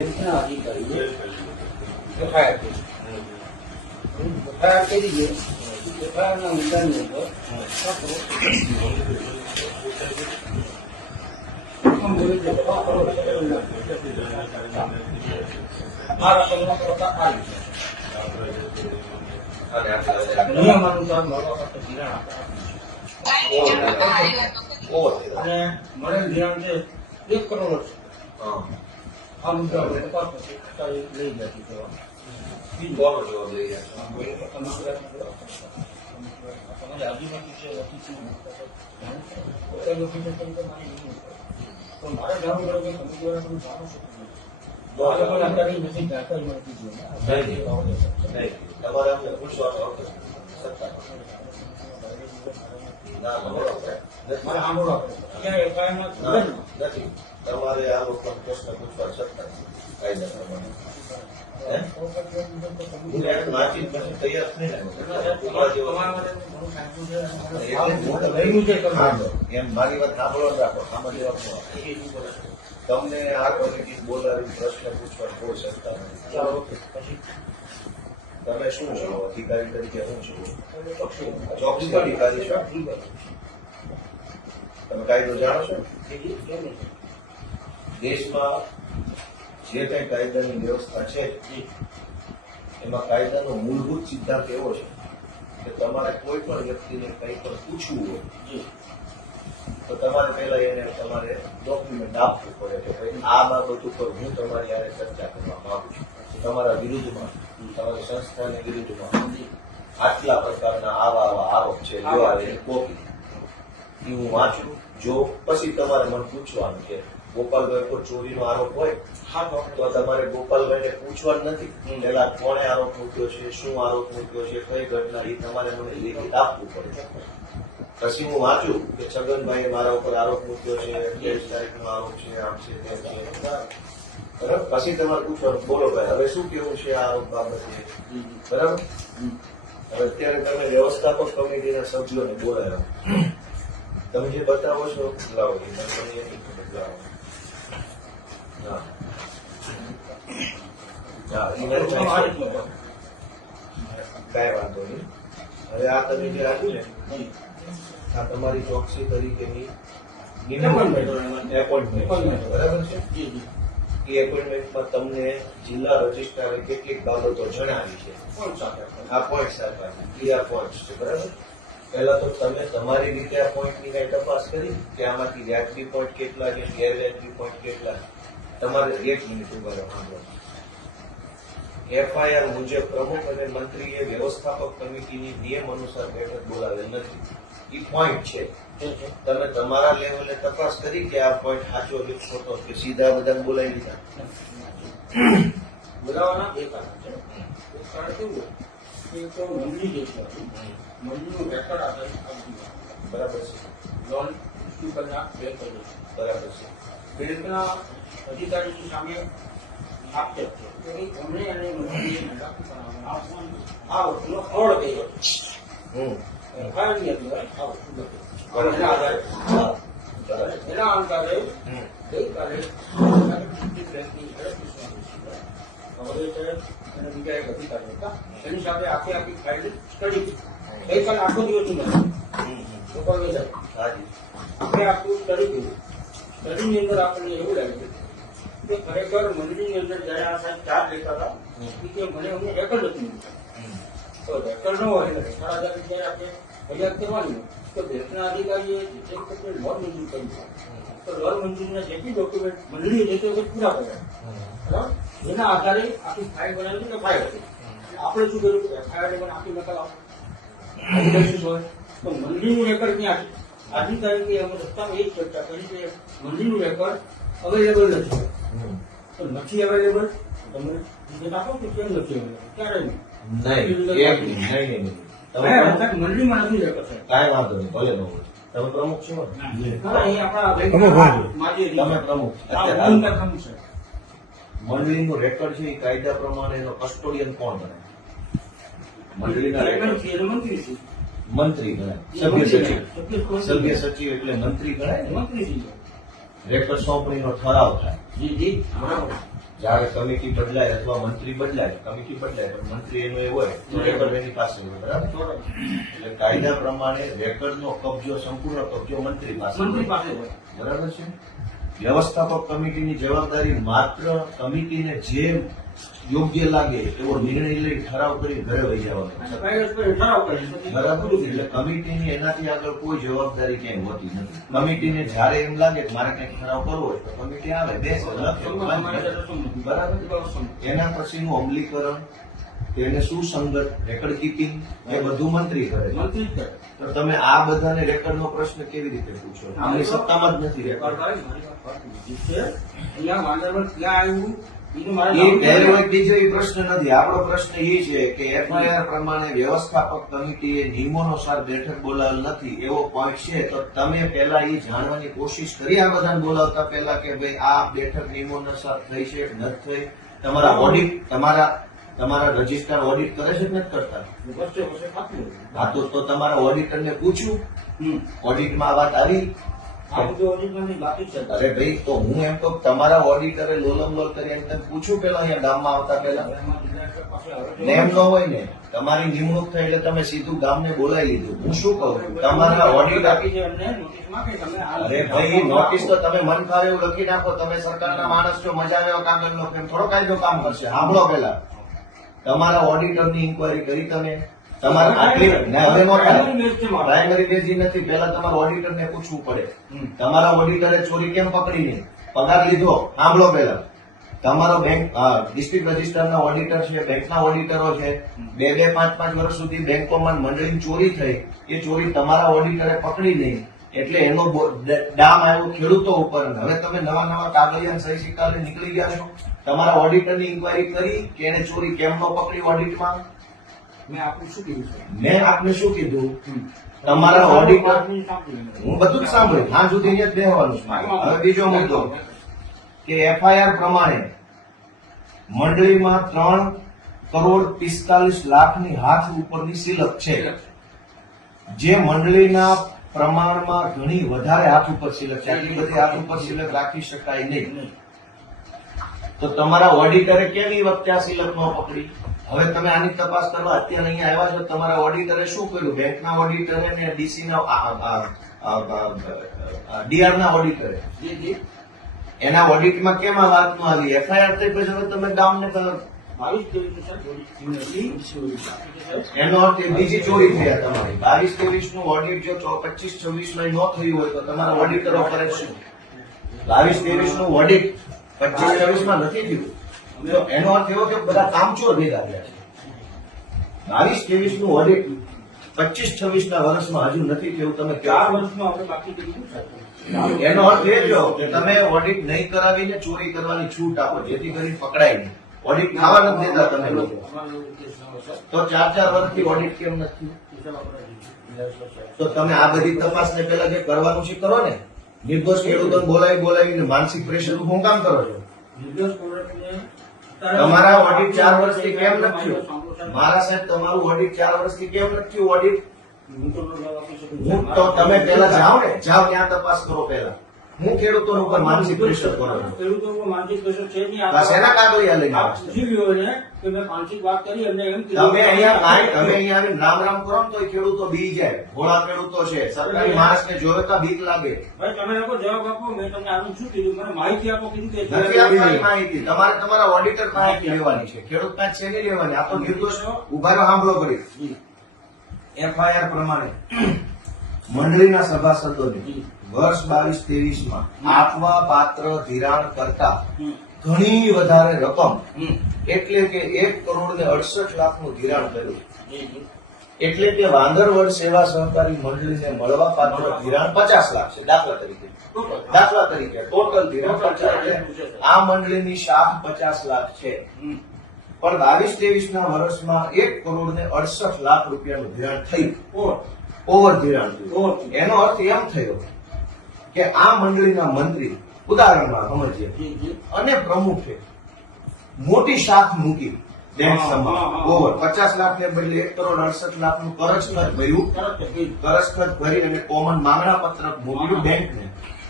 अधिकारी एफआईआर करिए एफआईआर ना मुद्दाની ઉપર हम बोले जो મારા કલમમાં પ્રતા આવી નિયમ અનુસાર મળવા કરતો ધિરાણ અને મળેલ ધિરાણ છે 1 કરોડ છે આ મુદ્દા પર તપાસ પછી લઈ જતી કરવાની કોનો જવાબ લઈ ગયા તમારે આદિવાસી છે ઓફિસી તો મારે જાણવું પડે કે તમે દ્વારા તમે જાણો છો તમારે પણ અત્યારે નથી જાણકારી મળતી જોઈએ તમારે અમને પૂછવાનો હતો ના મારે સાંભળો ક્યાં એફઆઈઆરમાં નથી તમારે આ લોકો પ્રશ્ન પૂછવા સત્તા કાયદા પ્રમાણે એમ મારી વાત સાંભળો રાખો સામાન્ય તમને આ કમિટી બોલાવી પ્રશ્ન પૂછવા કોઈ સત્તા નથી. તમે શું છો અધિકારી તરીકે શું છો? ચોકસી અધિકારી છો. તમે કાયદો જાણો છો? દેશમાં જે કઈ કાયદાની વ્યવસ્થા છે એમાં કાયદાનો મૂળભૂત સિદ્ધાંત એવો છે કે તમારે કોઈ પણ વ્યક્તિને કંઈ પણ પૂછવું હોય તો તમારે પહેલા એને તમારે ડોક્યુમેન્ટ આપવું પડે કે ભાઈ આ બાબત ઉપર હું તમારી હારે ચર્ચા કરવા માંગુ છું. તમારા વિરુદ્ધમાં તમારી સંસ્થાની વિરુદ્ધમાં આટલા પ્રકારના આવા આરોપ છે કોપી એ હું વાંચું જો પછી તમારે મને પૂછવાનું છે ગોપાલભાઈ પર ચોરીનો આરોપ હોય તો તમારે ગોપાલભાઈને પૂછવાનું નથી પેલા કોણે આરોપ મૂક્યો છે, શું આરોપ મૂક્યો છે, કઈ ઘટના એ તમારે મને લેખિત આપવું પડે. પછી હું વાંચું કે છગનભાઈએ મારા ઉપર આરોપ મૂક્યો છે, 23 તારીખનો આરોપ છે, આમ છે તેમ છે બરાબર. પછી તમારે પૂછવાનું બોલો ભાઈ હવે શું કેવું છે આ આરોપ બાબતે બરાબર. હવે અત્યારે તમે વ્યવસ્થાપક કમિટીના સભ્યોને બોલાવ્યા તમે જે બતાવો છો લાવો તમે બદલાવો કઈ વાંધો નહીં. હવે આ તમે જે આપ્યું ને આ તમારી ચોકસી તરીકેની એપોઇન્ટમેન્ટ બરાબર છે. એ એપોઇન્ટમેન્ટમાં તમને જિલ્લા રજિસ્ટ્રારે કેટલીક બાબતો જણાવી છે. આ પોઈન્ટ સાથે આ પોઈન્ટ છે બરાબર. પહેલા તો તમે તમારી રીતે આ પોઈન્ટની કઈ તપાસ કરી કે આમાંથી વ્યાજબી પોઈન્ટ કેટલા છે, ગેરવ્યાજબી પોઈન્ટ કેટલા. તમારે 1 મિનિટ ઉભા રહેવાનું. એફઆઈઆર મુજબ પ્રમુખ અને મંત્રીએ વ્યવસ્થાપક કમિટીની નિયમ અનુસાર બેઠક બોલાવેલ નથી. એ પોઈન્ટ છે. તમે તમારા લેવલે તપાસ કરી કે આ પોઈન્ટ સાચો કે ખોટો કે સીધા બધા બોલાવી દીધા? બોલાવવાના 2 કારણ છે. એક કારણ કેવું કે તો મંડળી જે છે મંડળીનું રેકોર્ડ આધારિત બરાબર છે. લોન ઇસ્યુ કરનાર બેંક બરાબર છે. બેંકના અધિકારીની સામે આક્ષેપ છે કે એમણે અને મંત્રીએ આ વસ્તુનો ફ્રોડ કર્યો એફઆઈઆરની અંદર આ વસ્તુ એના આધારે ગઈકાલે બેંકની અને બીજા એક અધિકારી હતા એની સાથે આખી ફાઇલ સ્ટડી ગઈકાલે આખો દિવસ આપણે આખું સ્ટડી કર્યું. સ્ટડીની અંદર આપણને એવું લાગ્યું કે ખરેખર મંડળીની અંદર જયારે આ સાહેબ ચાર્જ લેતા હતા કે મને અમને રેકર્ડ નથી મળ્યું. તો રેકર્ડ ન હોય એટલે રેકર્ડ આધારે જયારે આપણે ફરિયાદ કરવાની તો બેંકના અધિકારીએ જે લોન મંજૂર કર્યું તો લોન મંજૂરીના જેટલી ડોક્યુમેન્ટ મંડળીએ જે તે પૂરા કર્યા બરાબર. એના આધારે આખી ફાઇલ બનાવી કે ફાઇલ હતી. આપણે શું કર્યું એફઆઈઆર પણ આખી નકલ હોય તો મંડળીનું રેકર્ડ ક્યાં છે? અધિકારી અમે રસ્તામાં એ જ ચર્ચા કરી કે મંડળીનું રેકર્ડ અવેલેબલ નથી. તો નથી અવેલેબલ તમે વિગત આપો કે કેમ નથી અવેલેબલ? ક્યારે નહીં મંડળીમાં નથી રેકર્ડ સાહેબ. કાંઈ વાંધો નહીં ભલે ન હોય. તમે પ્રમુખ છો તમે પ્રમુખ મંડળીનું રેકર્ડ છે એ કાયદા પ્રમાણે એનો કસ્ટોડિયન કોણ ગણાય? મંડળીના મંત્રી ગણાય. સભ્ય સચિવ એટલે મંત્રી ગણાય ને. રેકર્ડ સોંપણીનો ઠરાવ થાય. જયારે કમિટી બદલાય અથવા મંત્રી બદલાય, કમિટી બદલાય પણ મંત્રી એનો એ હોય તો રેકર્ડ એની પાસે હોય, બરાબર? એટલે કાયદા પ્રમાણે રેકર્ડનો કબજો, સંપૂર્ણ કબજો મંત્રી પાસે મંત્રી હોય. પાસે હોય. બરાબર છે. વ્યવસ્થાપક કમિટીની જવાબદારી માત્ર કમિટીને જે યોગ્ય લાગે એવો નિર્ણય લઈ ઠરાવ કરી ઘરે વહી જવાનો છે. કાયદેસર ઠરાવ કરે છે. બરાબર. એટલે કમિટીની એનાથી આગળ કોઈ જવાબદારી ક્યાંય હોતી નથી. કમિટીને જયારે એમ લાગે કે મારે કંઈક ઠરાવ કરવો હોય તો કમિટી આવે, બેસે, લખે. બરાબર. એના પછીનું અમલીકરણ, તેને સુસંગત રેકર્ડ કીપિંગ એ બધું મંત્રી કરે છે. મંત્રી જ કરે. તો તમે આ બધાને રેકર્ડનો પ્રશ્ન કેવી રીતે પૂછો? આમની સત્તામાં જ નથી રેકર્ડ. અહીંયા વાંદરવન ક્યાં આવ્યું એનું મારે એ પહેલો એક બીજો એ પ્રશ્ન નથી. આપણો પ્રશ્ન એ છે કે એફઆઈઆર પ્રમાણે વ્યવસ્થાપક કમિટીએ નિયમોનુસાર બેઠક બોલાવેલ નથી એવો પોઈન્ટ છે, તો તમે પહેલા એ જાણવાની કોશિશ કરી આ બધાને બોલાવતા પહેલા કે ભાઈ આ બેઠક નિયમોનુસાર થઈ છે કે નથી થઈ? તમારા ઓડિટ, તમારા રજિસ્ટ્રાર ઓડિટ કરે છે કે નથી કરતા? વર્ષે વર્ષે થતું હોય. હા, તો તમારા ઓડિટરને પૂછ્યું, ઓડિટમાં આ વાત આવી? આ બધું ઓડિટની બાકી છે. અરે ભાઈ, તો હું એમ તો તમારા ઓડિટરે લોલમ લોલ કરી એમ તમે પૂછ્યું પેલા અહીંયા ગામમાં આવતા પહેલા? એમાં ડિરેક્ટર પાસે આવે છે. ને એમ ન હોય ને, તમારી નિમણૂક થઈ એટલે તમે સીધું ગામને બોલાવી લીધું. હું શું કહું, તમારા ઓડિટર, બાકી છે એમને નોટિસમાં કે તમે આ અરે ભાઈ નોટિસ તો તમે મન ફાવે એવું લખી નાખો. તમે સરકારના માણસ છો, મજા આવે એવો કાગળનો પ્રેમ થોડો કાયદો કામ કરશે. સાંભળો પેલા, તમારા ઓડિટરની ઇન્કવાયરી કરી તમે? તમારા આટલી ને હવે નો થાય. પ્રાઇમરી બેઝ નથી, પેલા તમારા ઓડિટરને પૂછવું પડે. તમારા ઓડિટરે ચોરી કેમ પકડી નહીં? પગાર લીધો? સાંભળો પેલા, તમારો બેંક ડિસ્ટ્રિક્ટ રજિસ્ટરના ઓડિટર છે, બેંકના ઓડિટરો છે, 2-5 વર્ષ સુધી બેંકોમાં મંડળીની ચોરી થઈ, એ ચોરી તમારા ઓડિટરે પકડી નહીં એટલે એનો ડામ આવ્યો ખેડૂતો ઉપર. હવે તમે નવા કાગળિયા સહી સિક્કા લઈને નીકળી ગયા છો. તમારા ઓડિટરની ઇન્કવાયરી કરી કે એને ચોરી કેમ ન પકડી ઓડિટમાં? મેં આપનું શું કીધું છે? મેં આપને શું કીધું? તમારા ઓડિટર, હું બધું જ સાંભળ્યું, હા સુધી અહીંયા જ બેહવાનું છે મારે. હવે બીજો મુદ્દો કે એફઆઈઆર પ્રમાણે મંડળીમાં 3,45,00,000ની હાથ ઉપરની સિલક છે, જે મંડળીના પ્રમાણમાં ઘણી વધારે હાથ ઉપર સિલક છે. આટલી બધી હાથ ઉપર સિલક રાખી શકાય નહીં. તો તમારા ઓડિટરે કેમ એ વખતે આ સિલક ન પકડી? હવે તમે આની તપાસ કરવા અત્યારે અહીંયા આવ્યા છો, તમારા ઓડિટરે શું કર્યું? બેંકના ઓડિટરે ને ડીસી ના ડીઆર ના ઓડિટરે એના ઓડિટમાં કેમ આ વાત નું આવી? એફઆઈઆર થઈ પછી હવે તમે ગામને એનો અર્થ એ બીજી ચોરી થયા તમારી. 22-23 નું ઓડિટ જો 25-26 માં ન થયું હોય તો તમારા ઓડિટરો કરે શું? 22-23 નું ઓડિટ 25-26 માં નથી થયું તો એનો અર્થ એવો કે બધા કામચોર ભેગા થયા છે. 22-23 નું ઓડિટ 25-26 ના વર્ષમાં હજુ નથી થયું. તમે 4 વર્ષમાં આપણે બાકી કર્યું છે. એનો અર્થ એ થયો કે તમે ઓડિટ નહીં કરાવીને ચોરી કરવાની છૂટ આપો જેથી કરી પકડાય નહીં. ઓડિટ થવા નથી દેતા તમે લોકો. તો 4 વર્ષથી ઓડિટ કેમ નથી? તો તમે આ બધી તપાસને પેલા જે કરવાનું છે કરો ને. નિર્દોષ ખેડૂતોને બોલાવીને માનસિક પ્રેશર હું કામ કરો છો? તમારા ઓડિટ 4 વર્ષથી કેમ નથી થયું? મારા સાહેબ તમારું ઓડિટ 4 વર્ષથી કેમ નથી થયું? ઓડિટ તો તમે પેલા જાઓ ને, જાઓ ત્યાં તપાસ કરો પેલા. હું ખેડૂતો ઉપર માનસિક પ્રેશર કરો છો? ખેડૂતો ઉપર માનસિક પ્રેશર છે નહીં. બસ એના કાગળિયા લઈને આપ આવો છો. પૂછી લ્યો એને કે મેં માનસિક વાત કરી એમને એમ તમે અહીંયા આવીને રામ રામ કરો ને તો એ ખેડૂતો બી જાય. ભોળા ખેડૂતો છે, સરકારી માણસને જોવે તો બીક લાગે. ભાઈ તમે લોકો જવાબ આપો. મેં તમને આનું શું કીધું? મને માહિતી આપો. કીધું કે નથી આપવાની માહિતી. તમારે તમારા ઓડિટર પાસે લેવાની છે, ખેડૂત પાસે છે નહીં લેવાની. આ તો નિર્દોષ ઉભા રહો, સાંભળો કરી. એફઆઈઆર પ્રમાણે મંડળીના સભાસદોને વર્ષ 22-23 માં આપવા પાત્ર ધિરાણ કરતા ઘણી વધારે રકમ એટલે કે 1,68,00,000 નું ધિરાણ કર્યું. એટલે કે વાંદરવડ સેવા સહકારી મંડળીને મળવા પાત્ર ધિરાણ 50 લાખ છે. દાખલા તરીકે ટોટલ ધિરાણ 50. એટલે આ મંડળીની શાખ 50 લાખ છે. પણ 22-23 ના વર્ષમાં 1,68,00,000 રૂપિયાનું ધિરાણ થયું. ઓવર ધિરાણ થયું. એનો અર્થ એમ થયો કે આ મંડળીના મંત્રી, ઉદાહરણમાં સમજીએ, અને પ્રમુખે મોટી શાખ મૂકી બેંક સમક્ષ. ઓવર 50 લાખને બદલે 1,68,00,000 નું કરજ ખર્ચ ભર્યું. કરજ ખર્ચ ભરી અને કોમન માંગણા પત્રક મોકલ્યું બેંકને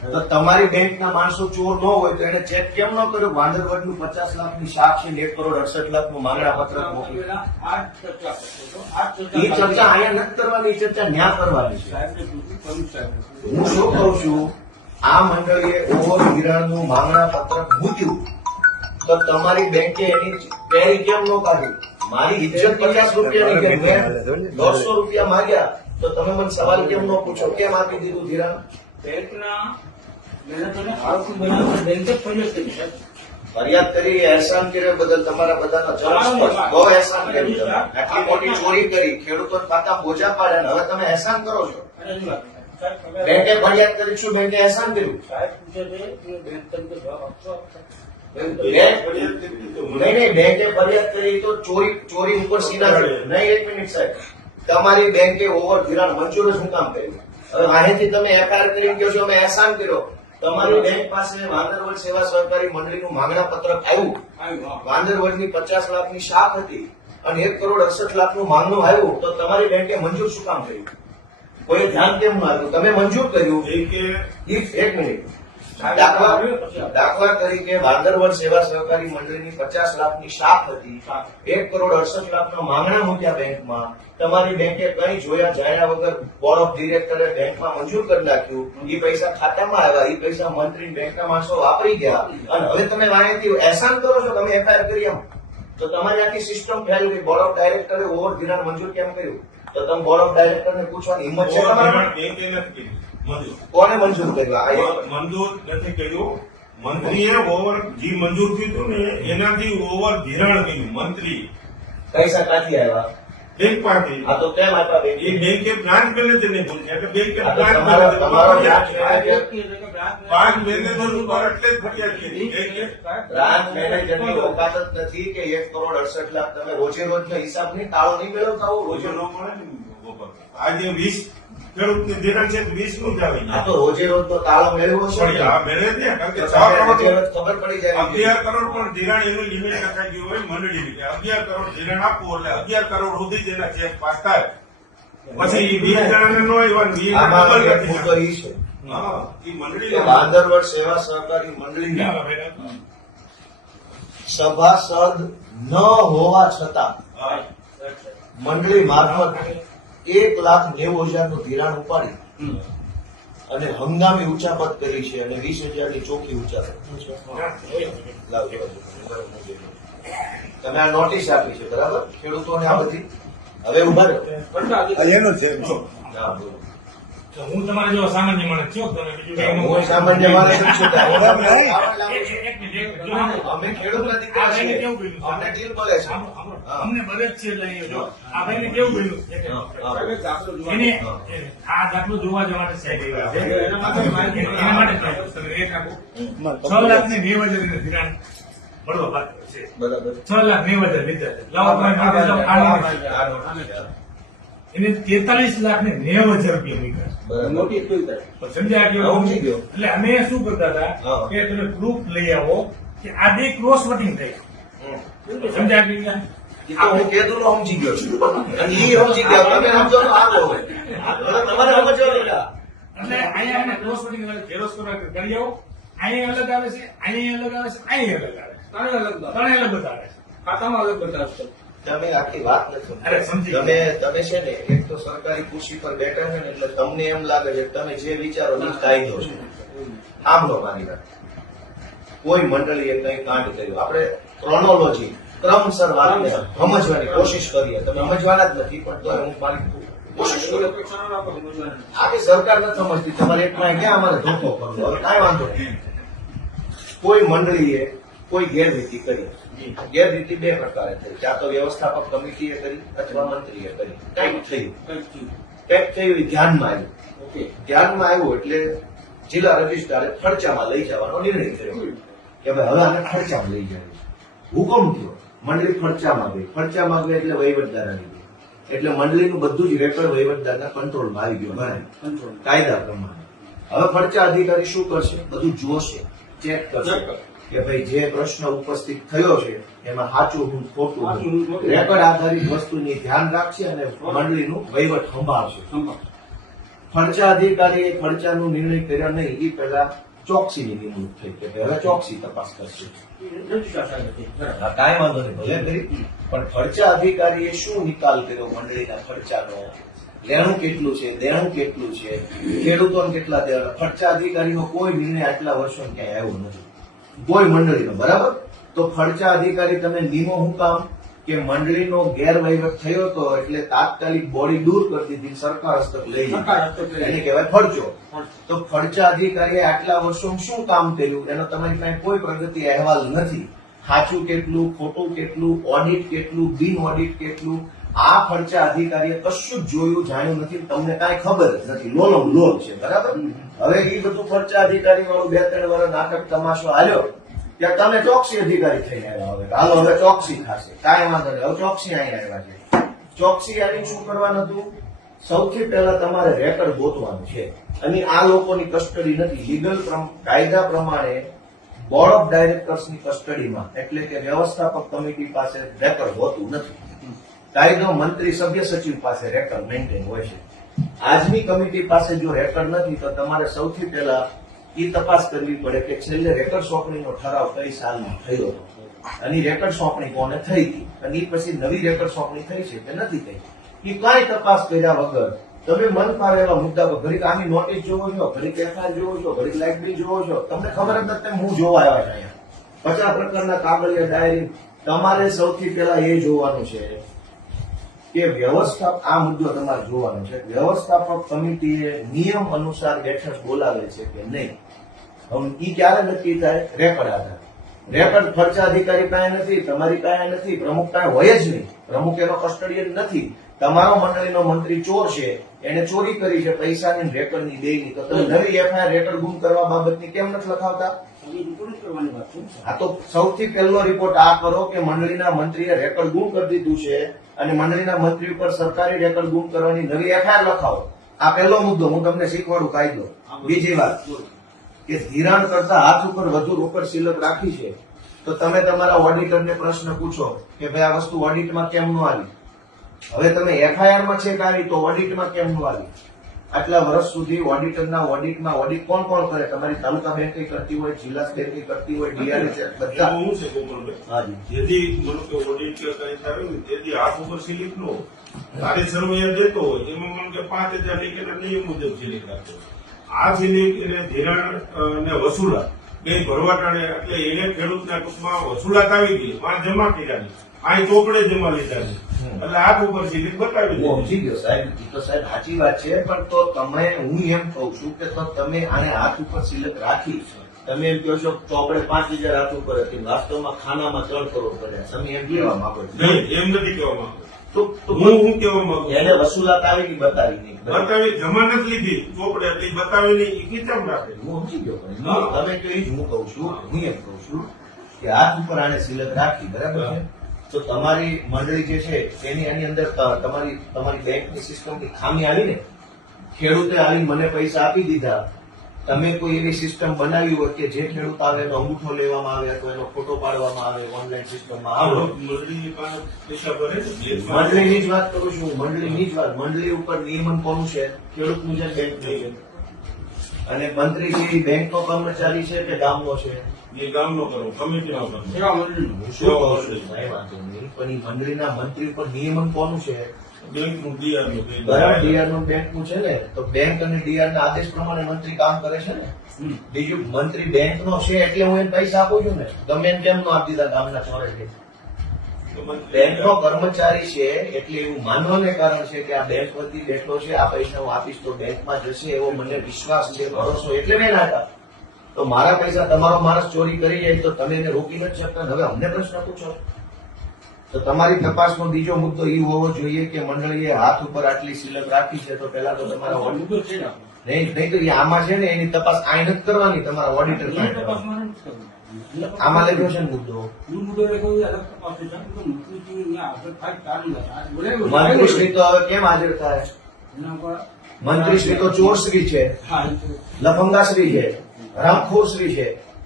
તો તમારી બેંકના માણસો ચોર ન હોય તો એને ચેક કેમ ન કર્યો? વાંદરવડનું 50 લાખની શાખ છે ને 1,68,00,000નું માંગણા પત્રક મોકલ્યું. પેલા આ ચર્ચા કરતો હતો. આ એ ચર્ચા અહીંયા નથી કરવાની, એ ચર્ચા ન્યા કરવાની છે. સાહેબને પૂછ્યું, કયું સાહેબ? હું શું કહું છું, આ મંડળીએ ઓવર ધિરાણનું માંગણા પત્રક મૂક્યું તો તમારી બેંકે એની પેરી કેમ ન કાઢી? મારી ઇજ્જત 50 રૂપિયાની કે મેં 150 રૂપિયા માંગ્યા તો તમે મને સવાલ કેમ ન પૂછો કેમ આપી દીધું ધિરાણ? બેંકના મહેનતોને આરોપી બનાવવા બેંકે ફરિયાદ કરી સાહેબ. ફરિયાદ કરી, અહેસાન કર્યા બદલ તમારા બધાનો જલસ્પર્શ. બહુ અહેસાન કર્યું તમે. આટલી મોટી ચોરી કરી, ખેડૂતો ખાતા બોજા પાડ્યા ને હવે તમે અહેસાન કરો છો. અને એની વાત સાહેબ, તમે- બેંકે ફરિયાદ કરી છું, બેંકે અહેસાન કર્યું. સાહેબ પૂછે છે કે બેંક તરીકે જવાબ આપશો? નહીં, બેંકે ફરિયાદ કરી તો ચોરી ઉપર સીધા નહીં. 1 મિનિટ સાહેબ, તમારી બેંકે ઓવર ધિરાણ મંજૂર જ હું કામ કર્યું? હવે માહિતી તમે એફઆઈઆર કરી કહો છો અમે અહેસાન કર્યો. તમારી બેંક પાસે વાંદરવડ સેવા સહકારી મંડળીનું માંગણા પત્રક આવ્યું. વાંદરવડની 50 લાખની શાખ હતી અને 1,68,00,000નું માંગણું આવ્યું તો તમારી બેંકે મંજૂર શું કામ કર્યું? કોઈ ધ્યાન કેમ ન આપ્યું? તમે મંજૂર કર્યું. 1 મિનિટ, દાખલા તરીકે વાંદરવડ સેવા સહકારી મંડળીની 50 લાખની શાખ હતી, 1,68,00,000ના માંગણા મૂક્યા બેંકમાં. તમારી બેંકે કઈ જોયા જાણ્યા વગર બોર્ડ ઓફ ડિરેક્ટરે બેંકમાં મંજૂર કરી નાખ્યું. એ પૈસા ખાતામાં આવ્યા, એ પૈસા મંત્રી બેંકના માણસો વાપરી ગયા અને હવે તમે વાંહેથી અહેસાન કરો છો. તમે એફઆઈઆર કરી એમ તો તમારી આખી સિસ્ટમ ફેલ ગઈ. બોર્ડ ઓફ ડાયરેક્ટરે ઓવર ધિરાણ મંજૂર કેમ કર્યું? તો તમે બોર્ડ ઓફ ડાયરેક્ટરને પૂછવાની હિંમત છે તમારામાં? કોને મંજૂર કર્યું? મંજૂર નથી કર્યું. મંત્રીએ ઓવર જે મંજૂર થયું હતું ને એનાથી ઓવર ધિરાણ કર્યું મંત્રી પૈસા ક્યાંથી આવ્યા? બેંક પાસે. આ તો કેમ આપ્યા બેંકે? એ બેંકે બ્રાન્ચ મેનેજરને પૂછ્યા એટલે બેંકે આ તો બ્રાન્ચ તમારો બ્રાન્ચ મેનેજર મેનેજર પાંચ મેનેજર ઉપર એટલે જ ફરિયાદ કરી. બેંકે બ્રાન્ચ મેનેજરની ઓકાત જ નથી કે 1,68,00,000 તમે રોજે રોજનો હિસાબ નહીં, તાળો નહીં મેળવતા હો રોજે રોજે. ન મળે ને ઉપર. આજે 20 ખેડૂતને ધિરાણ છે 20 નું જ આવી આ જાય. તો રોજે રોજનો તાળો મેળવ્યો છે પણ ને. આ મેળવે છે કારણ કે તો 6 તમને કરોડ રોજે રોજ ખબર પડી જાય. 11 કરોડ પણ ધિરાણ એનું લિમિટ નખાઈ ગયું હોય મંડળીની કે 11 કરોડ ધિરાણ આપવું એટલે 11 કરોડ સુધી જ એના ચેક પાસ થાય. પછી 20 જણાને નો આવ્યા ને 20 આમાં ડબલ એક નથી મુદ્દો ઈ છે હા એ કે મંડળી વાંદરવડ સેવા સહકારી મંડળીના સભાસદ ન હોવા છતાં મંડળી મારફત 1,90,000 નું ધિરાણ ઉપાડી અને હંગામી ઉચાપત કરી છે અને 20,000 ચોખ્ખી ઉચાપત. લાવજો. તમે આ નોટિસ આપી છે બરાબર ખેડૂતોને આ બધી. હવે ઉભા રહો. હા, બોલો. હું તમારા જેવો સામાન્ય માણસ છું તમે બીજું કઈ હું સામાન્ય માણસ જ છું. હું તમને આવડ લાવું છું. એક મિનિટ અમે ખેડૂતના દીકરા આ ભાઈને છીએ. કેવું કર્યું? અમને ડીલ મળે છે. અમને મદદ છે એટલે અહીંયા જો આ ભાઈને કેવું કર્યું સાહેબ, એક દાખલો જોવા એને આ દાખલો જોવા જવા માટે સાહેબ આવ્યા છે એના માટે માહિતી એના માટે તમે રેટ રાખો 6,90,000 ધિરાણ મળવા પાત્ર છે. બરાબર. 6,90,000 લીધા છે. લાવો તમે માગે તો એને 43,90,000 રૂપિયા નીકળ્યા. બરાબર. નોટિસ જોઈ થાય. પણ સમજ્યા કે હા, સમજી ગયો. એટલે અમે શું કરતા હતા હા. કે તમે પ્રૂફ લઈ આવો કે આ બે ક્રોસ વોટિંગ થઈ સમજ્યા કે ઈ તો હું કેદુનો સમજી ગયો છું. અને ઈ સમજી ગયા. તમે સમજો તો આગળ હોય. હવે તમારે સમજવાનું છે. એટલે અહીંયા એને ક્રોસ વોટિંગ ઝેરોસ કરવા કરી આવો અહીંયા અલગ આવે છે અહીંયા અલગ આવે છે અહીંયા અલગ આવે છે ત્રણેય અલગ બતાવે. ત્રણે અલગ બતાવે છે ખાતામાં અલગ બતાવશે. તમે આખી વાત નથી અરે, સમજી. સમજી તમે છે ને એક તો સરકારી ખુરશી પર બેઠા છે ને એટલે તમને એમ લાગે છે કે તમે જે વિચારો એ જ કાયદો છે. આમ નો માની વાત. કોઈ મંડળીએ કઈ કાંડ કર્યું આપણે ક્રોનોલોજી ક્રમસર વાતને સમજવાની કોશિશ કરીએ. તમે સમજવાના જ નથી પણ તો હું મારી કોશિશ એવી કરું. અપેક્ષા ન રાખો સમજવાની. આખી સરકાર નથી સમજતી. તમારે એકમાં ક્યાં અમારે ધોકો કરવો? હવે કાંઈ વાંધો નહીં. કોઈ મંડળીએ કોઈ ગેરરીતિ કરી. ગેરરીતિ બે પ્રકારે થઈ. ક્યાં તો વ્યવસ્થાપક કમિટીએ કરી અથવા મંત્રીએ કરી. કંઈક થયું. કંઈક થયું એ ધ્યાનમાં આવ્યું. ઓકે. ધ્યાનમાં આવ્યું એટલે જિલ્લા રજિસ્ટ્રારે ખર્ચામાં લઈ જવાનો નિર્ણય કર્યો કે ભાઈ હવે આને ખર્ચામાં લઈ જાય. હુકમ થયો. મંડળી ખર્ચામાં ગઈ. ખર્ચામાં ગઈ એટલે વહીવટદાર આવી ગયો. એટલે મંડળીનું બધું જ રેકર્ડ વહીવટદારના કંટ્રોલમાં આવી ગયું ભરાય કંટ્રોલ. કાયદા પ્રમાણે. હવે ખર્ચા અધિકારી શું કરશે? બધું જોશે, ચેક કરશે કે ભાઈ જે પ્રશ્ન ઉપસ્થિત થયો છે એમાં સાચું હું ખોટું હું. રેકર્ડ આધારિત વસ્તુની ધ્યાન રાખશે અને મંડળીનું વહીવટ સંભાળશે. સંભાળ. ખર્ચા અધિકારીએ ખર્ચાનો નિર્ણય કર્યા નહીં એ પહેલા ચોકસીની નિમણૂક થઈ કે હવે ચોકસી તપાસ કરશે. રજૂઆત આવી હતી. બરાબર. હા, કાંઈ વાંધો નહીં, ભલે કરી, પણ ખર્ચા અધિકારીએ શું નિકાલ કર્યો મંડળીના ખર્ચાનો? લેણું કેટલું છે, દેણું કેટલું છે, ખેડૂતોને કેટલા દેવા? ખર્ચા અધિકારીનો કોઈ નિર્ણય આટલા વર્ષો ક્યાંય આવ્યો નથી કોઈ મંડળીનો. બરાબર, તો ખર્ચા અધિકારી તમે નિમો હું કામ કે મંડળીનો ગેરવહીવટ થયો હતો એટલે તાત્કાલિક બોડી દૂર કરી દીધી, સરકાર હસ્તક લઈ સરકાર લીધી, હસ્તક લઈ એને કહેવાય ખર્ચો. તો ખર્ચા અધિકારીએ આટલા વર્ષોમાં શું કામ કર્યું એનો તમારી પાસે કોઈ પ્રગતિ અહેવાલ નથી. સાચું કેટલું, ખોટું કેટલું, ઓડિટ કેટલું, બિન ઓડિટ કેટલું, આ ખર્ચા અધિકારીએ કશું જ જોયું જાણ્યું નથી, તમને કાંઈ ખબર જ નથી, લોલમ લોલ છે. બરાબર, હવે એ બધું ખર્ચા અધિકારી વાળું 2-3 વર્ષ નાટક તમાશો હાલ્યો ત્યાં તમે ચોકસી અધિકારી થઈને આવ્યા. હવે હાલો હવે ચોકસી થશે, કાંઈ વાંધો નહીં, હવે ચોકસી અહીં આવ્યા છે. ચોકસી આવીને શું કરવાનું હતું? સૌથી પહેલા તમારે રેકર્ડ ગોતવાનું છે અને આ લોકોની કસ્ટડી નથી. લીગલ કાયદા પ્રમાણે બોર્ડ ઓફ ડાયરેક્ટર્સની કસ્ટડીમાં એટલે કે વ્યવસ્થાપક કમિટી પાસે રેકર્ડ હોતું નથી. કાયદો મંત્રી સભ્ય સચિવ પાસે રેકર્ડ મેન્ટેન હોય છે. આજની કમિટી પાસે જો રેકર્ડ નથી તો તમારે સૌથી પહેલા એ તપાસ કરવી પડે કે છેલ્લે રેકર્ડ સોંપણીનો ઠરાવ કઈ સાલમાં થયો હતો અને રેકર્ડ સોંપણી કોને થઈ હતી અને એ પછી નવી રેકર્ડ સોંપણી થઈ છે કે નથી થઈ. એ કાંઈ તપાસ કર્યા વગર તમે મન ફાવે એવા મુદ્દા પર ઘડીક આની નોટિસ જોવો છો, ઘડીક એફઆઈઆર જોવો છો, ઘડીક લાઇટ બિલ જોવો છો, તમને ખબર જ નથી હું જોવા આવ્યા છે અહીંયા 50 પ્રકારના કાગળિયા ડાયરી. તમારે સૌથી પહેલા એ જોવાનું છે કે આ મુદ્દો તમારે જોવાનો છે વ્યવસ્થાપક કમિટીએ નિયમ અનુસાર બેઠક બોલાવે છે કે નહીં. હવે ઈ ક્યારે નક્કી થાય? રેકર્ડ આધાર. રેકર્ડ ખર્ચા અધિકારી પાસે નથી, તમારી પાસે નથી, પ્રમુખ પાસે હોય જ નહીં, પ્રમુખ એનો કસ્ટડીયન નથી. તમારો મંડળીનો મંત્રી ચોર છે, એને ચોરી કરી છે પૈસાની રેકર્ડની બેયની, તો તમે નવી એફઆઈઆર રેકર્ડ ગુમ કરવા બાબતની કેમ નથી લખાવતા? કરવાની વાત છે. આ તો સૌથી પહેલો રિપોર્ટ આ કરો કે મંડળીના મંત્રીએ રેકર્ડ ગુમ કરી દીધું છે અને મંડળીના મંત્રી ઉપર સરકારી રેકર્ડ ગુમ કરવાની નવી એફઆઈઆર લખાવો. આ પહેલો મુદ્દો, હું તમને શીખવાડું કાયદો. બીજી વાત કે ધિરાણ કરતા હાથ ઉપર વધુ રોકડ સિલક રાખી છે તો તમે તમારા ઓડિટરને પ્રશ્ન પૂછો કે ભાઈ આ વસ્તુ ઓડિટમાં કેમ ન આવી? હવે તમે એફઆઈઆરમાં ચેક આવી તો ઓડિટમાં કેમ ન આવી? આટલા વર્ષ સુધી ઓડિટરના ઓડિટમાં ઓડિટ કોણ કોણ કરે? તમારી તાલુકા બેંક કરતી હોય, જિલ્લા બેંક કરતી હોય, ડીઆરએસ બધા. એવું છે ગોપાલભાઈ, જેથી મને કે ઓડિટ કે કઈ થાય ને તેથી હાથ ઉપર સિલિપ નો તારે સર્વેયર દેતો હોય એમાં મને કે 5000 લીધેલા નિયમ મુજબ સિલિપ આપતો. આ સિલિપ એને ધિરાણ ને વસૂલાત બે ભરવાટાણે એટલે એને ખેડૂતના ટૂંકમાં વસૂલાત આવી ગઈ, માં જમા કર્યા અહીં ચોપડે જમા લીધા છે એટલે હાથ ઉપર સિલિપ બતાવી હું સમજી ગયો સાહેબ, એ તો સાહેબ સાચી વાત છે, પણ તો તમે હું એમ કહું છું કે તો તમે આને હાથ ઉપર સિલક રાખી, તમે એમ કહો છો ચોપડે 5000 હાથ ઉપર હતી, વાસ્તવમાં ખાનામાં 3 કરોડ કર્યા, તમે એમ કહેવા માંગો છો? નહીં, એમ નથી કહેવા માંગુ. તો હું કહેવા માંગુ એને વસૂલાત આવી કે બતાવી નહીં? બતાવી જમા નથી લીધી ચોપડે એટલે બતાવી નહીં એ કેમ રાખે? હું સમજી ગયો, પણ તમે કહો એ જ હું કહું છું. હું એમ કહું છું કે હાથ ઉપર આને સિલક રાખી, બરાબર છે, તો તમારી મંડળી જે છે એની અંદર તમારી બેંકની સિસ્ટમની ખામી આવી ને, ખેડૂતે આવીને મને પૈસા આપી દીધા, તમે કોઈ એવી સિસ્ટમ બનાવી હોય કે જે ખેડૂત આવે એનો અંગૂઠો લેવામાં આવે અથવા એનો ફોટો પાડવામાં આવે ઓનલાઈન સિસ્ટમમાં આવે. મંડળીની પાસે પૈસા ભરે છે મંડળીની જ વાત કરું છું, મંડળીની જ વાત. મંડળી ઉપર નિયમન કોનું છે? ખેડૂતનું છે, બેંકનું છે. અને મંત્રી છે એ બેંકનો કર્મચારી છે કે ગામનો છે? એ ગામનો કરો, કમિટીનો કરો. સેવા મંડળીનું. હું શું કહું છું? કાંઈ વાંધો નહીં, પણ એ મંડળીના મંત્રી ઉપર નિયમન કોનું છે? બેંકનું ડીઆરનું બરાબર, ડીઆર નું બેંક નું છે ને, તો બેંક અને ડીઆર ના આદેશ પ્રમાણે મંત્રી કામ કરે છે ને. બીજું મંત્રી બેંક નો છે એટલે હું એને પૈસા આપું છું ને, ગમે એને કેમ નો આપી દીધા ગામના ચોરે? બેંક નો કર્મચારી છે એટલે એવું માનવાને કારણ છે કે આ બેંક વતી બેઠો છે, આ પૈસા હું આપીશ તો બેંકમાં જશે એવો મને વિશ્વાસ છે, ભરોસો, એટલે મેં નાખ્યા. તો મારા પૈસા તમારો માણસ ચોરી કરી જાય તો તમે એને રોકી નથી શકતા. હવે અમને પ્રશ્ન પૂછો. તો તમારી તપાસનો બીજો મુદ્દો એ હોવો જોઈએ કે મંડળીએ હાથ ઉપર આટલી સિલક રાખી છે તો પેલા તો તમારા મુદ્દો છે ને આપણો. નહીં તો એ આમાં છે ને એની તપાસ આ નથી કરવાની, તમારા ઓડિટર એની તપાસમાં નથી કરવું. આમાં લખ્યો છે ને મુદ્દો. હું મુદ્દો એ કહું અલગ તપાસ છે, કારણ કે મંત્રીજી અહીંયા આગળ થાય ચાલુ હતા. આજ બોલાવ્યો છે. મંત્રીશ્રી તો હવે કેમ હાજર થાય? એના પર મંત્રીશ્રી તો ચોરશ્રી છે, હા, એ તો લફંગાશ્રી છે, હરામખોરશ્રી છે.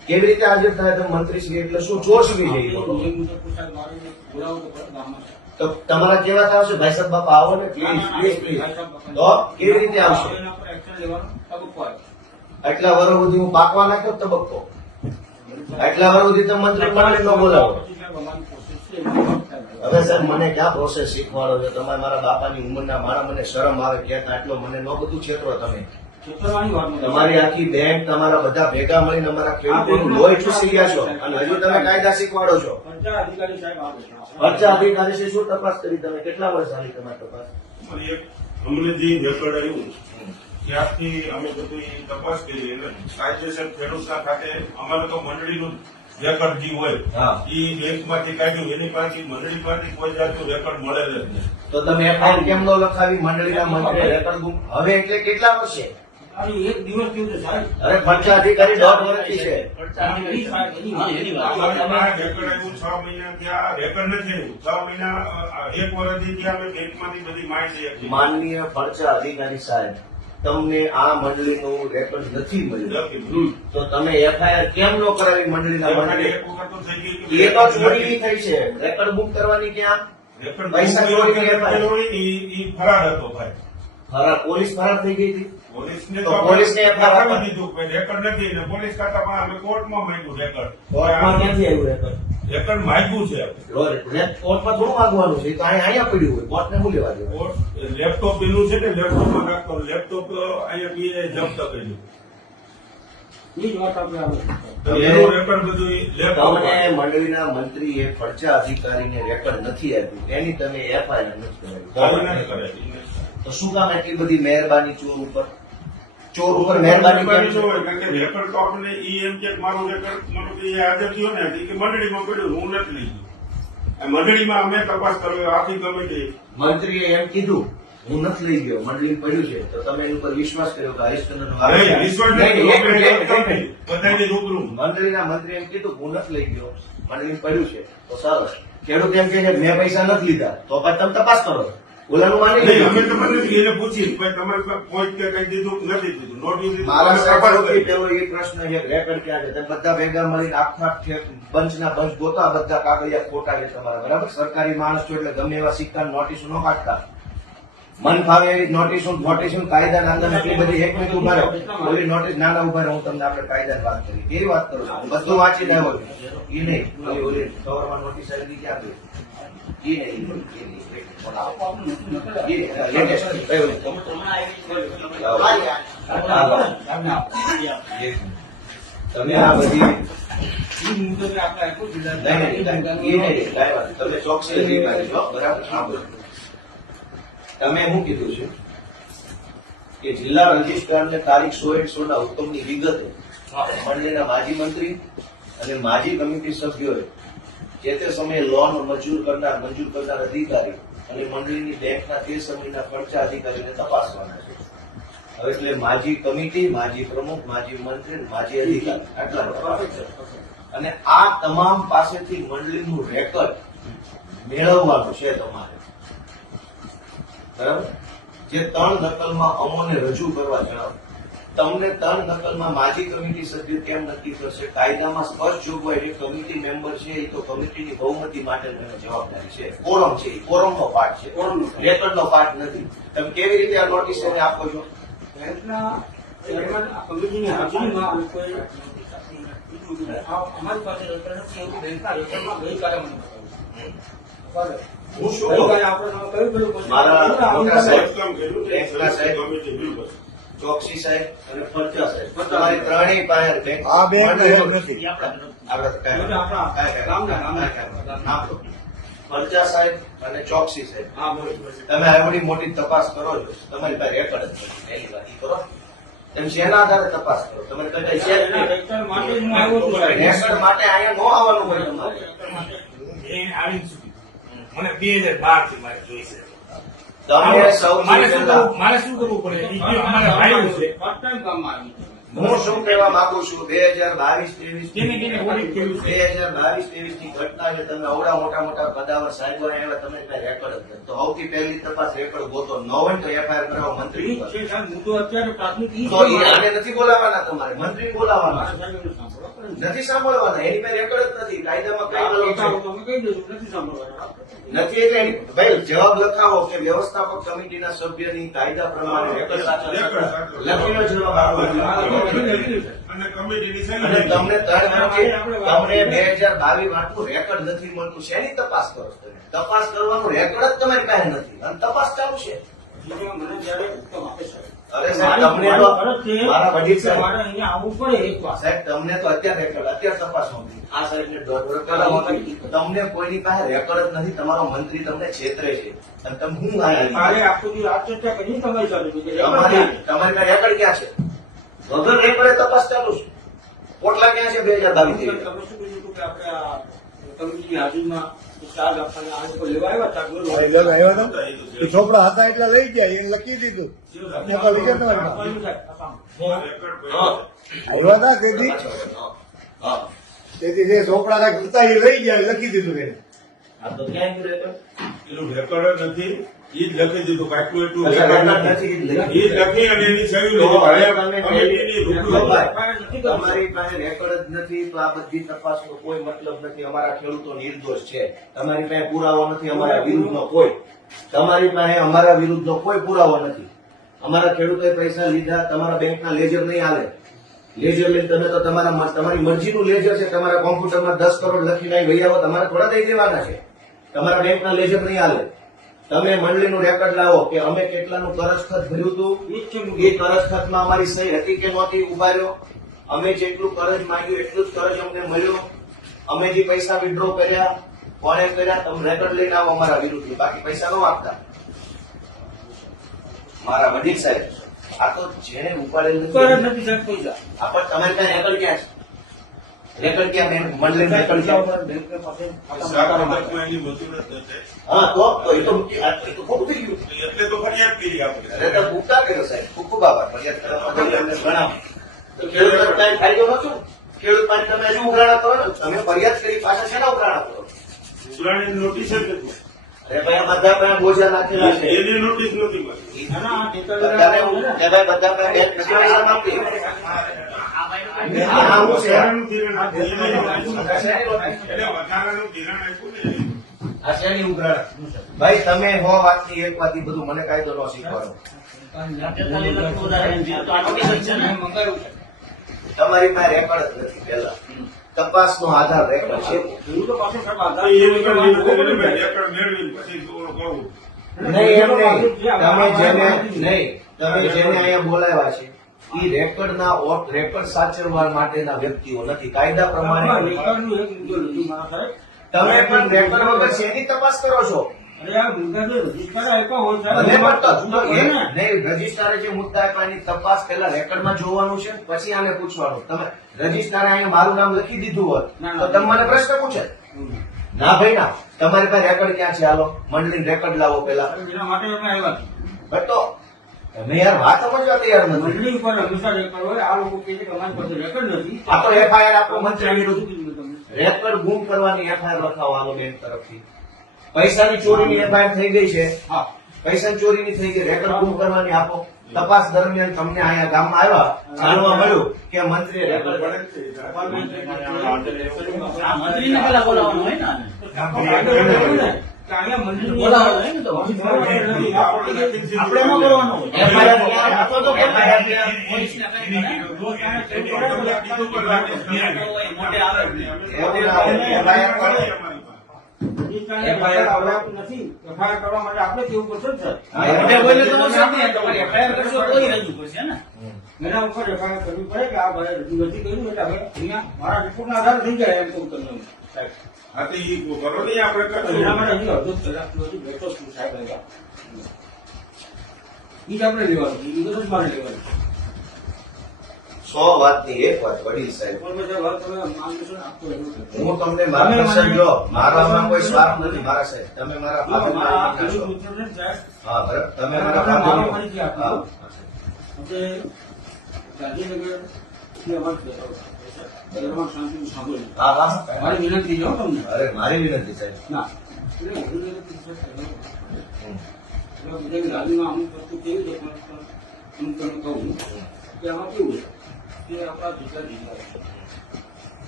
કેવી રીતે હાજર થાય તમે મંત્રી શ્રી એટલે શું ચોરસવી છે એ બોલો. એ મુજબ પોશાક મારીને બોલાવો તો ખરા ગામમાં. તો તમારા કેવા આવશે ભાઈ સાહેબ બાપા આવો ને પ્લીઝ પ્લીઝ પ્લીઝ. તો કેવી રીતે આવશે? એના પર એક્શન લેવાનો તબક્કો આવે. આટલા વર્ષ સુધી હું પાકવા નાખ્યો તબક્કો. આટલા વર્ષ સુધી તમે મંત્રી મંડળ ન બોલાવો. પછી સાહેબ અમારી કોશિશ છે એમાં થાય. હવે સર મને ક્યાં પ્રોસેસ શીખવાડો છો તમે? મારા બાપાની ઉંમરના માણસ, મને શરમ આવે ક્યાંક આટલો મને ન બધું છેતરો તમે. છેતરવાની વાત નથી. તમારી આખી બેંક, તમારા બધા ભેગા મળીને અમારા ખેડૂતોનું લોહી ચૂસી ગયા છો અને હજુ તમે કાયદા શીખવાડો છો. પંચાયત અધિકારી સાહેબ આવે છે. ખર્ચા અધિકારી છે, શું તપાસ કરી તમે? કેટલા વર્ષ ચાલી તમારી તપાસ? અમારી એક અમને જે રેકોર્ડ આવ્યું ત્યારથી અમે બધું ઈ તપાસ કરી એટલે કાયદેસર ખેડૂતના ખાતે અમારે તો મંડળીનું રેકોર્ડ જે હોય હા. એ બેંકમાંથી કાઢ્યું એની પાસે મંડળી પાસે કોઈ જાતનું રેકોર્ડ મળેલ જ નહીં. તો તમે એફઆઈઆર કેમ ન લખાવી? મંડળીના મંત્રી રેકર્ડ ગુમ હવે એટલે કેટલા વર્ષે? આવી એક દિવસ કેવું છે સાહેબ? અરે ખર્ચા અધિકારી 1.5 વર્ષથી છે. એની સાહેબ, એની વાત. અમારે પાસે રેકોર્ડ આવ્યું 6 મહિના ત્યાં રેકોર્ડ નથી આવ્યું 6 મહિના એક વર્ષથી ત્યાં અમે બેંકમાંથી બધી માહિતી આપી. માનનીય ખર્ચા અધિકારી સાહેબ, તમને આ મંડળીનું રેકર્ડ નથી મળ્યું નથી. તો તમે એફઆઈઆર કેમ ન કરાવી મંડળીના મંત્રી? એક વખત તો થઈ ગઈ કે એ તો ચોરી થઈ છે. રેકર્ડ બુક કરવાની ક્યાં? રેકોર્ડ પૈસા ચોરીની કરેલો હોય ને ઈ ફરાર હતો ભાઈ. ફરાર, પોલીસ ફરાર થઈ ગઈ હતી. પોલીસને તો પોલીસને FIR આપી દીધું કે રેકોર્ડ નથી ને પોલીસ ખાતામાં અમે કોર્ટમાં માંગ્યું રેકોર્ડ. કોર્ટમાં ક્યાંથી આવ્યું રેકર્ડ? રેકોર્ડ માંગ્યું છે. કોર્ટમાં થોડું માંગવાનું છે? એ તો અહીંયા પડ્યું હોય. કોર્ટને શું લેવા દેવાનું? કોર્ટ લેપટોપ એનું છે ને લેપટોપમાં રાખતો લેપટોપ અહીંયા પીએ જપ્ત કર્યું. એ જ વાત આપણે આવે. તો એનું રેકોર્ડ બધું લેપટોપ તમને મંડળીના મંત્રીએ ખર્ચા અધિકારીને રેકર્ડ નથી આપ્યું, એની તમે એફઆઈઆર નથી કરાવી. તો શું કામ એટલી બધી મહેરબાની ચોર ઉપર? ચોર ઉપર મહેરબાની કેમ છે? કારણ કે રેકોર્ડ તો આપણને ઈ એમ કે મારું રેકોર્ડ મારું કે હાજર થયો ને કે મંડળીમાં પડ્યું હું નથી લઈ ગયો. આ મંડળીમાં અમે તપાસ કરવી આખી કમિટી મંત્રીએ એમ કીધું હું નથી લઈ ગયો, મંડળી પડ્યું છે. તો તમે એની ઉપર વિશ્વાસ કર્યો કે હરીશચંદ્રનો નહીં, વિશ્વાસ નથી. નહીં, એક મિનિટ, એક મિનિટ. બધાની રૂબરૂ મંત્રીના મંત્રી એમ કીધું હું નથી લઈ ગયો, મંડળી પડ્યું છે. તો સરસ. ખેડૂત એમ કહે છે મેં પૈસા નથી લીધા, તો પછી તમે તપાસ કરો. ઓલાનું માની નહીં, અમે લીધું. તમને એને પૂછી ભાઈ તમારે કોઈ કે કઈ દીધું કે નથી દીધું નોટિસ દીધું મારા અમે સાહેબ તપાસ સૌથી કરી. પહેલો એ પ્રશ્ન છે કે રેકર્ડ ક્યાં છે? તમે બધા ભેગા મળીને આખા બંચના બંચ ગોતા, બધા કાગળિયા ખોટા છે તમારા, બરાબર? સરકારી માણસ છો એટલે ગમે એવા સિક્કા નોટિસો ન કાઢતા. મન ફાવે એવી નોટિસો કાયદા નાંદર એટલી બધી એક મિનિટ ઉભા રહો. ઓલી નોટિસ નાના ઉભા રહો. હું તમને આપણે કાયદાની વાત કરી. કેવી વાત કરું છું? બધું વાંચી આવ્યો છું. એ નહીં, ઓલી કવરમાં નોટિસ આવી ગઈ ક્યાં ગઈ? એ નહીં, એ નહીં. તમે આ બધી એ મુજબ આપણે આપ્યું જિલ્લા. તમે ચોકસી અધિકારી છો, બરાબર? સાંભળો. તમે શું કીધું છે કે જિલ્લા રજિસ્ટ્રારને તારીખ 16/16 હુકમની વિગતે મંડળીના માજી મંત્રી અને માજી કમિટી સભ્યોએ જે તે સમયે લોન મંજૂર કરનાર અધિકારી અને મંડળીની બેંકના તે સમયના ખર્ચા અધિકારીને તપાસવાના છે. હવે એટલે માજી કમિટી, માજી પ્રમુખ, માજી મંત્રી અને માજી અધિકારી આટલા તપાસ. અને આ તમામ પાસેથી મંડળીનું રેકર્ડ મેળવવાનું છે તમારે, બરાબર? જે 3 નકલમાં અમોને રજૂ કરવા જણાવો. તમને 3 નકલમાં માજી કમિટી સભ્ય કેમ નક્કી કરશે? કાયદામાં સ્પષ્ટ જોગવાઈ છે કમિટી મેમ્બર છે એ તો કમિટીની બહુમતી માટે જવાબદારી છે. કોરમ છે, એ કોરમનો પાર્ટ છે, રેકર્ડનો પાર્ટ નથી. તમે કેવી રીતે આ નોટિસ એને આપો છો? બેંકના ચેરમેન આ કમિટીની હાજરીમાં કોઈ અમારી પાસે રેકર્ડ નથી એવું બેંકના રેકર્ડમાં ગઈકાલે મને બતાવ્યું. હું શું ગઈકાલે કહું? આપણે તમે કયું કયું મારા મોટા સાહેબ, કામ કર્યું બેંકના સાહેબ, કમિટી બિલ ચોકસી સાહેબ અને ફરજા સાહેબ, તમારી ત્રણેય પાસે બેંક આ બેંક હેડ નથી. ફરજા સાહેબ અને ચોકસી સાહેબ, હા બોલો. તમે આવડી મોટી તપાસ કરો છો, તમારી પાસે રેકર્ડ જ નથી. એની વાત ઈ કરો. તમે શેના આધારે તપાસ કરો? તમારે કઈ છે જ નહીં. રેકર્ડ માટે જ હું આવ્યો છું સાહેબ. રેકર્ડ માટે અહીંયા નો આવવાનું હોય તમારે. એ આવીને શું કીધું? મને 2012 થી મારે જોઈશે. તમે સૌથી પહેલા મારે શું કરવું પડે? ઈ જે અમારા ભાઈઓ છે ફર્સ્ટ ટાઈમ કામમાં આવી છે. હું શું કહેવા માંગુ છું, 2022-23 કેને કેને ઓડિટ કર્યું છે? 2022-23 ની ઘટના છે. તમે અવડા મોટા પદાવર સાહેબો આવ્યા, તમે કઈ રેકર્ડ જ નથી. તો સૌથી પહેલી તપાસ રેકર્ડ ગોતો. ન હોય તો એફઆઈઆર કરાવો મંત્રી ઈ ઉપર. છે સાહેબ, મુદ્દો અત્યારે પ્રાથમિક ઈ તો એ આને નથી બોલાવાના, તમારે મંત્રી બોલાવાના. મારા સાહેબ એનું સાંભળો. નથી સાંભળવાના, એની પાસે રેકોર્ડ જ નથી. કાયદામાં કઈ ગયેલું છે? તમે કહી દેજો નથી સાંભળવાના. નથી એટલે ભાઈ જવાબ લખાવો કે વ્યવસ્થાપક કમિટીના સભ્યની કાયદા પ્રમાણે રેકોર્ડ સાચો છે. લખીનો જવાબ આપો. અને કમિટીની અને તમને 3 વર્ષથી તમને 2022 વાળું રેકોર્ડ નથી મળતું. શેની તપાસ કરો છો તમે? તપાસ કરવાનું રેકોર્ડ જ તમારી પાસે નથી અને તપાસ ચાલુ છે. મને જ્યારે હુકમ આપે સાહેબ. અરે સાહેબ તમને તો મારા વડીલ સાહેબ મારે અહીંયા આવવું પડે એક વાર. સાહેબ તમને તો અત્યારે તપાસ નોંધી આ સાહેબને દોઢ કરાવો. તમને કોઈની પાસે રેકોર્ડ જ નથી. તમારો મંત્રી તમને છેતરે છે અને તમે હું મારે આયા આખું દી આ ચર્ચા કરી તમારી સાથે કે તમારી પાસે રેકોર્ડ ક્યાં છે? વગર રેકોર્ડે તપાસ ચાલુ છે. પોટલા ક્યાં છે 2022 તમે શું કીધું હતું કે આપણે આ કમિટીની હાજરીમાં ચાર્જ આપવાના આ લોકો લેવા આવ્યા હતા બોલો. ભાઈ લગ આવ્યો હતો એ છોકરા હતા એટલે લઈ ગયા એને લખી દીધું મોકલી ગયા તમારી પાસે. આપવાનું સાહેબ, આપવાનું. આવ્યા હતા તેથી હા તેથી જે છોકરા હતા એ લઈ ગયા એ લખી દીધું એને. આ તો ક્યાં ગયું રેકોર્ડ? એનું રેકોર્ડ જ નથી. ઈ જ લખી દીધું કાટલું એટલું અચ્છા, રેકોર્ડ રેકોર્ડ નથી. નથી. ઈ જ લખી અને એની સહી તો લીધી. હવે હવે તમે કમિટીની રૂબરૂ તમારી પાસે રેકોર્ડ જ નથી તો આ બધી તપાસનો કોઈ મતલબ નથી. અમારા ખેડૂતો નિર્દોષ છે. તમારી પાસે પુરાવો નથી અમારા વિરુદ્ધનો કોઈ. તમારી પાસે અમારા વિરુદ્ધનો કોઈ પુરાવો નથી. અમારા ખેડૂતોએ પૈસા લીધા. તમારા બેંકના લેજર નહીં હાલે. લેજર લઈને તમે તો તમારી મરજીનું લેજર છે. તમારા કોમ્પ્યુટરમાં 10 કરોડ લખીને અહીં વહી આવો. તમારે થોડા દઈ દેવાના છે. તમારા બેંકના લેજર નહીં હાલે. તમે મંડળીનું રેકોર્ડ લાવો કે અમે કેટલાનું કરજ ખત ભર્યું હતું. એ કરજ ખતમાં અમારી સહી હતી કે નહોતી? ઉભા રહ્યો. અમે જેટલું કરજ માંગ્યું એટલું જ કરજ અમને મળ્યું. અમે જે પૈસા વિડ્રો કર્યા કોણે કર્યા તમે રેકોર્ડ લઈને આવો અમારા વિરુદ્ધ. બાકી પૈસા ન આપતા. મારા વડીલ સાહેબ આ તો જેને ઉપાડેલ ઉપર જ નથી. નથી સાહેબ પૈસા. આ પણ તમારી પાસે રેકોર્ડ ક્યાં છે? રેકોર્ડ ક્યાં? મંડળી રેકોર્ડ ક્યાં? બેંક પાસે સાતમાં એની મજૂર જ નથી. હા તો એ તો ખોટું થઈ ગયું. એટલે તો ફરિયાદ કરી આપણે. અરે તો ભૂકા કર્યો સાહેબ. ખૂબ ખૂબ આભાર. ફરિયાદ કરવા માટે અમને જણાવો. તો ખેડૂત કાંઈ ફાયદો નતો. ખેડૂત પાસે તમે હજુ ઉઘરાણા કરો ને. તમે ફરિયાદ કરી પાછા શેના ઉઘરાણા કરો? ઉઘરાણીની નોટિસ જ નથી. અરે ભાઈ આ બધા પાસે બોજા નાખેલા છે. એની નોટિસ નથી મળી. ના, ટેકર બધાને કે ભાઈ બધા પાસે બેંક નથી પૈસા આપી. આ હું છે. વધારાનું ધિરાણ આપ્યું. એટલે વધારાનું ધિરાણ આપ્યું ને. આ શેની ઉઘરાણા? ભાઈ તમે હો વાતની એક વાત બધું મને કાયદો ન શીખવાનો. મંગાવ્યું છે. તમારી પાસે રેકોર્ડ જ નથી. પેલા તપાસનો આધાર રેકોર્ડ છે. ખેડૂતો પાસે સાહેબ આધાર એ રેકોર્ડ લીધો ને ભાઈ, રેકોર્ડ મેળવીને પછી થોડું કહું. નહીં એમ નહીં. તમે જેને અહીંયા બોલાવ્યા છે એ રેકોર્ડના રેકોર્ડ સાચવવા માટેના વ્યક્તિઓ નથી. કાયદા પ્રમાણે રેકર્ડનું એક મુદ્દો લીધું મારા સાહેબ. તમે પણ રેકોર્ડ વગર શેની તપાસ કરો છો? અરે આ મુદ્દા જે રજીસ્ટર આપ્યા હોય ભલે સાહેબ, પણ તો હોય ને. નહીં રજીસ્ટ્રારે જે મુદ્દા આપ્યા એની તપાસ પેલા રેકોર્ડમાં જોવાનું છે પછી આને પૂછવાનું. તમે રજીસ્ટ્રારે અહીંયા મારું નામ લખી દીધું હોત તો તમે મને પ્રશ્ન પૂછે ના ભાઈ ના. તમારી પાસે રેકોર્ડ ક્યાં છે? હાલો મંડળી રેકોર્ડ લાવો પેલા. એના માટે અમે આવ્યા છીએ. બટ તો તમે યાર વાત સમજવા તૈયાર નથી. મંડળી ઉપર હંમેશા રેકર્ડ હોય. આ લોકો કહે છે કે અમારી પાસે રેકર્ડ નથી. આ તો એફઆઈઆર આપો મંત્રી વિરુદ્ધ. શું કીધું તમને? રેકોર્ડ ગુમ કરવાની એફઆઈઆર લખાવો હાલો બેંક તરફથી. પૈસાની ચોરીની એફઆઈઆર થઈ ગઈ છે. હા. પૈસાની ચોરીની થઈ ગઈ. રેકોર્ડ ગુમ કરવાની આપો. તપાસ દરમિયાન તમને અહીંયા ગામમાં આવ્યા જાણવા મળ્યું કે મંત્રીએ રેકોર્ડ આ મંત્રીને પેલા બોલાવવાનું હોય ને આને. કે અહીંયા મંત્રીને બોલાવવાનું હોય ને તો. આપણે ન કરવાનું હોય. એફઆઈઆર ક્યાં આપો તો એફઆઈઆર ક્યાં? પોલીસને કઈ મોટે આવે. એફઆઈઆર કરો. FIR આવડતું નથી. FIR કરવા માટે આપણે કેવું પડશે ને સર? હા, મોટે બોલે તો સામે તમારે FIR કરશો તોય રજૂ કરશે ને. એના ઉપર FIR કરવી પડે કે આ ભાઈ રજૂ નથી કર્યું એટલે હવે અહીંયા મારા રિપોર્ટના આધારે થઈ જાય એમ કહું તમને સાહેબ. હા તો ઈ કરો ને આપણે કરશું. એના માટે હજી અડધો કલાકથી વધુ બેઠો છું સાહેબ અહીંયા. ઈ જ આપણે લેવાનું છે. ઈ બધું જ મારે લેવાનું છે. 100 વાતની એક વાત વડીલ સાહેબ. પણ બધા વાત તમે માર્ગદર્શન આપતો રહેવું છે. હું તમને માર્ગદર્શન જો મારામાં કોઈ સ્વાર્થ નથી મારા સાહેબ. તમે મારા જો, મારા આ ફાધર ખેડૂત મિત્રોને સાહેબ હા બરાબર. તમે આપણે મારા મારો ફાધર પરિચય આપો. હા આપણે ગાંધીનગરથી અમારે દરબાર શાંતિનું સાંભળ્યું. હા હા. મારી વિનંતી છે હો તમને. અરે મારી વિનંતી સાહેબ. ના એટલે ગાંધીનગરથી સર હમ. એટલે બધાની ગાડીમાં અમુક વસ્તુ કેવી છે પણ હું તમને કહું કે આમાં કેવું છે કે આપણા જુદા જુદા છે.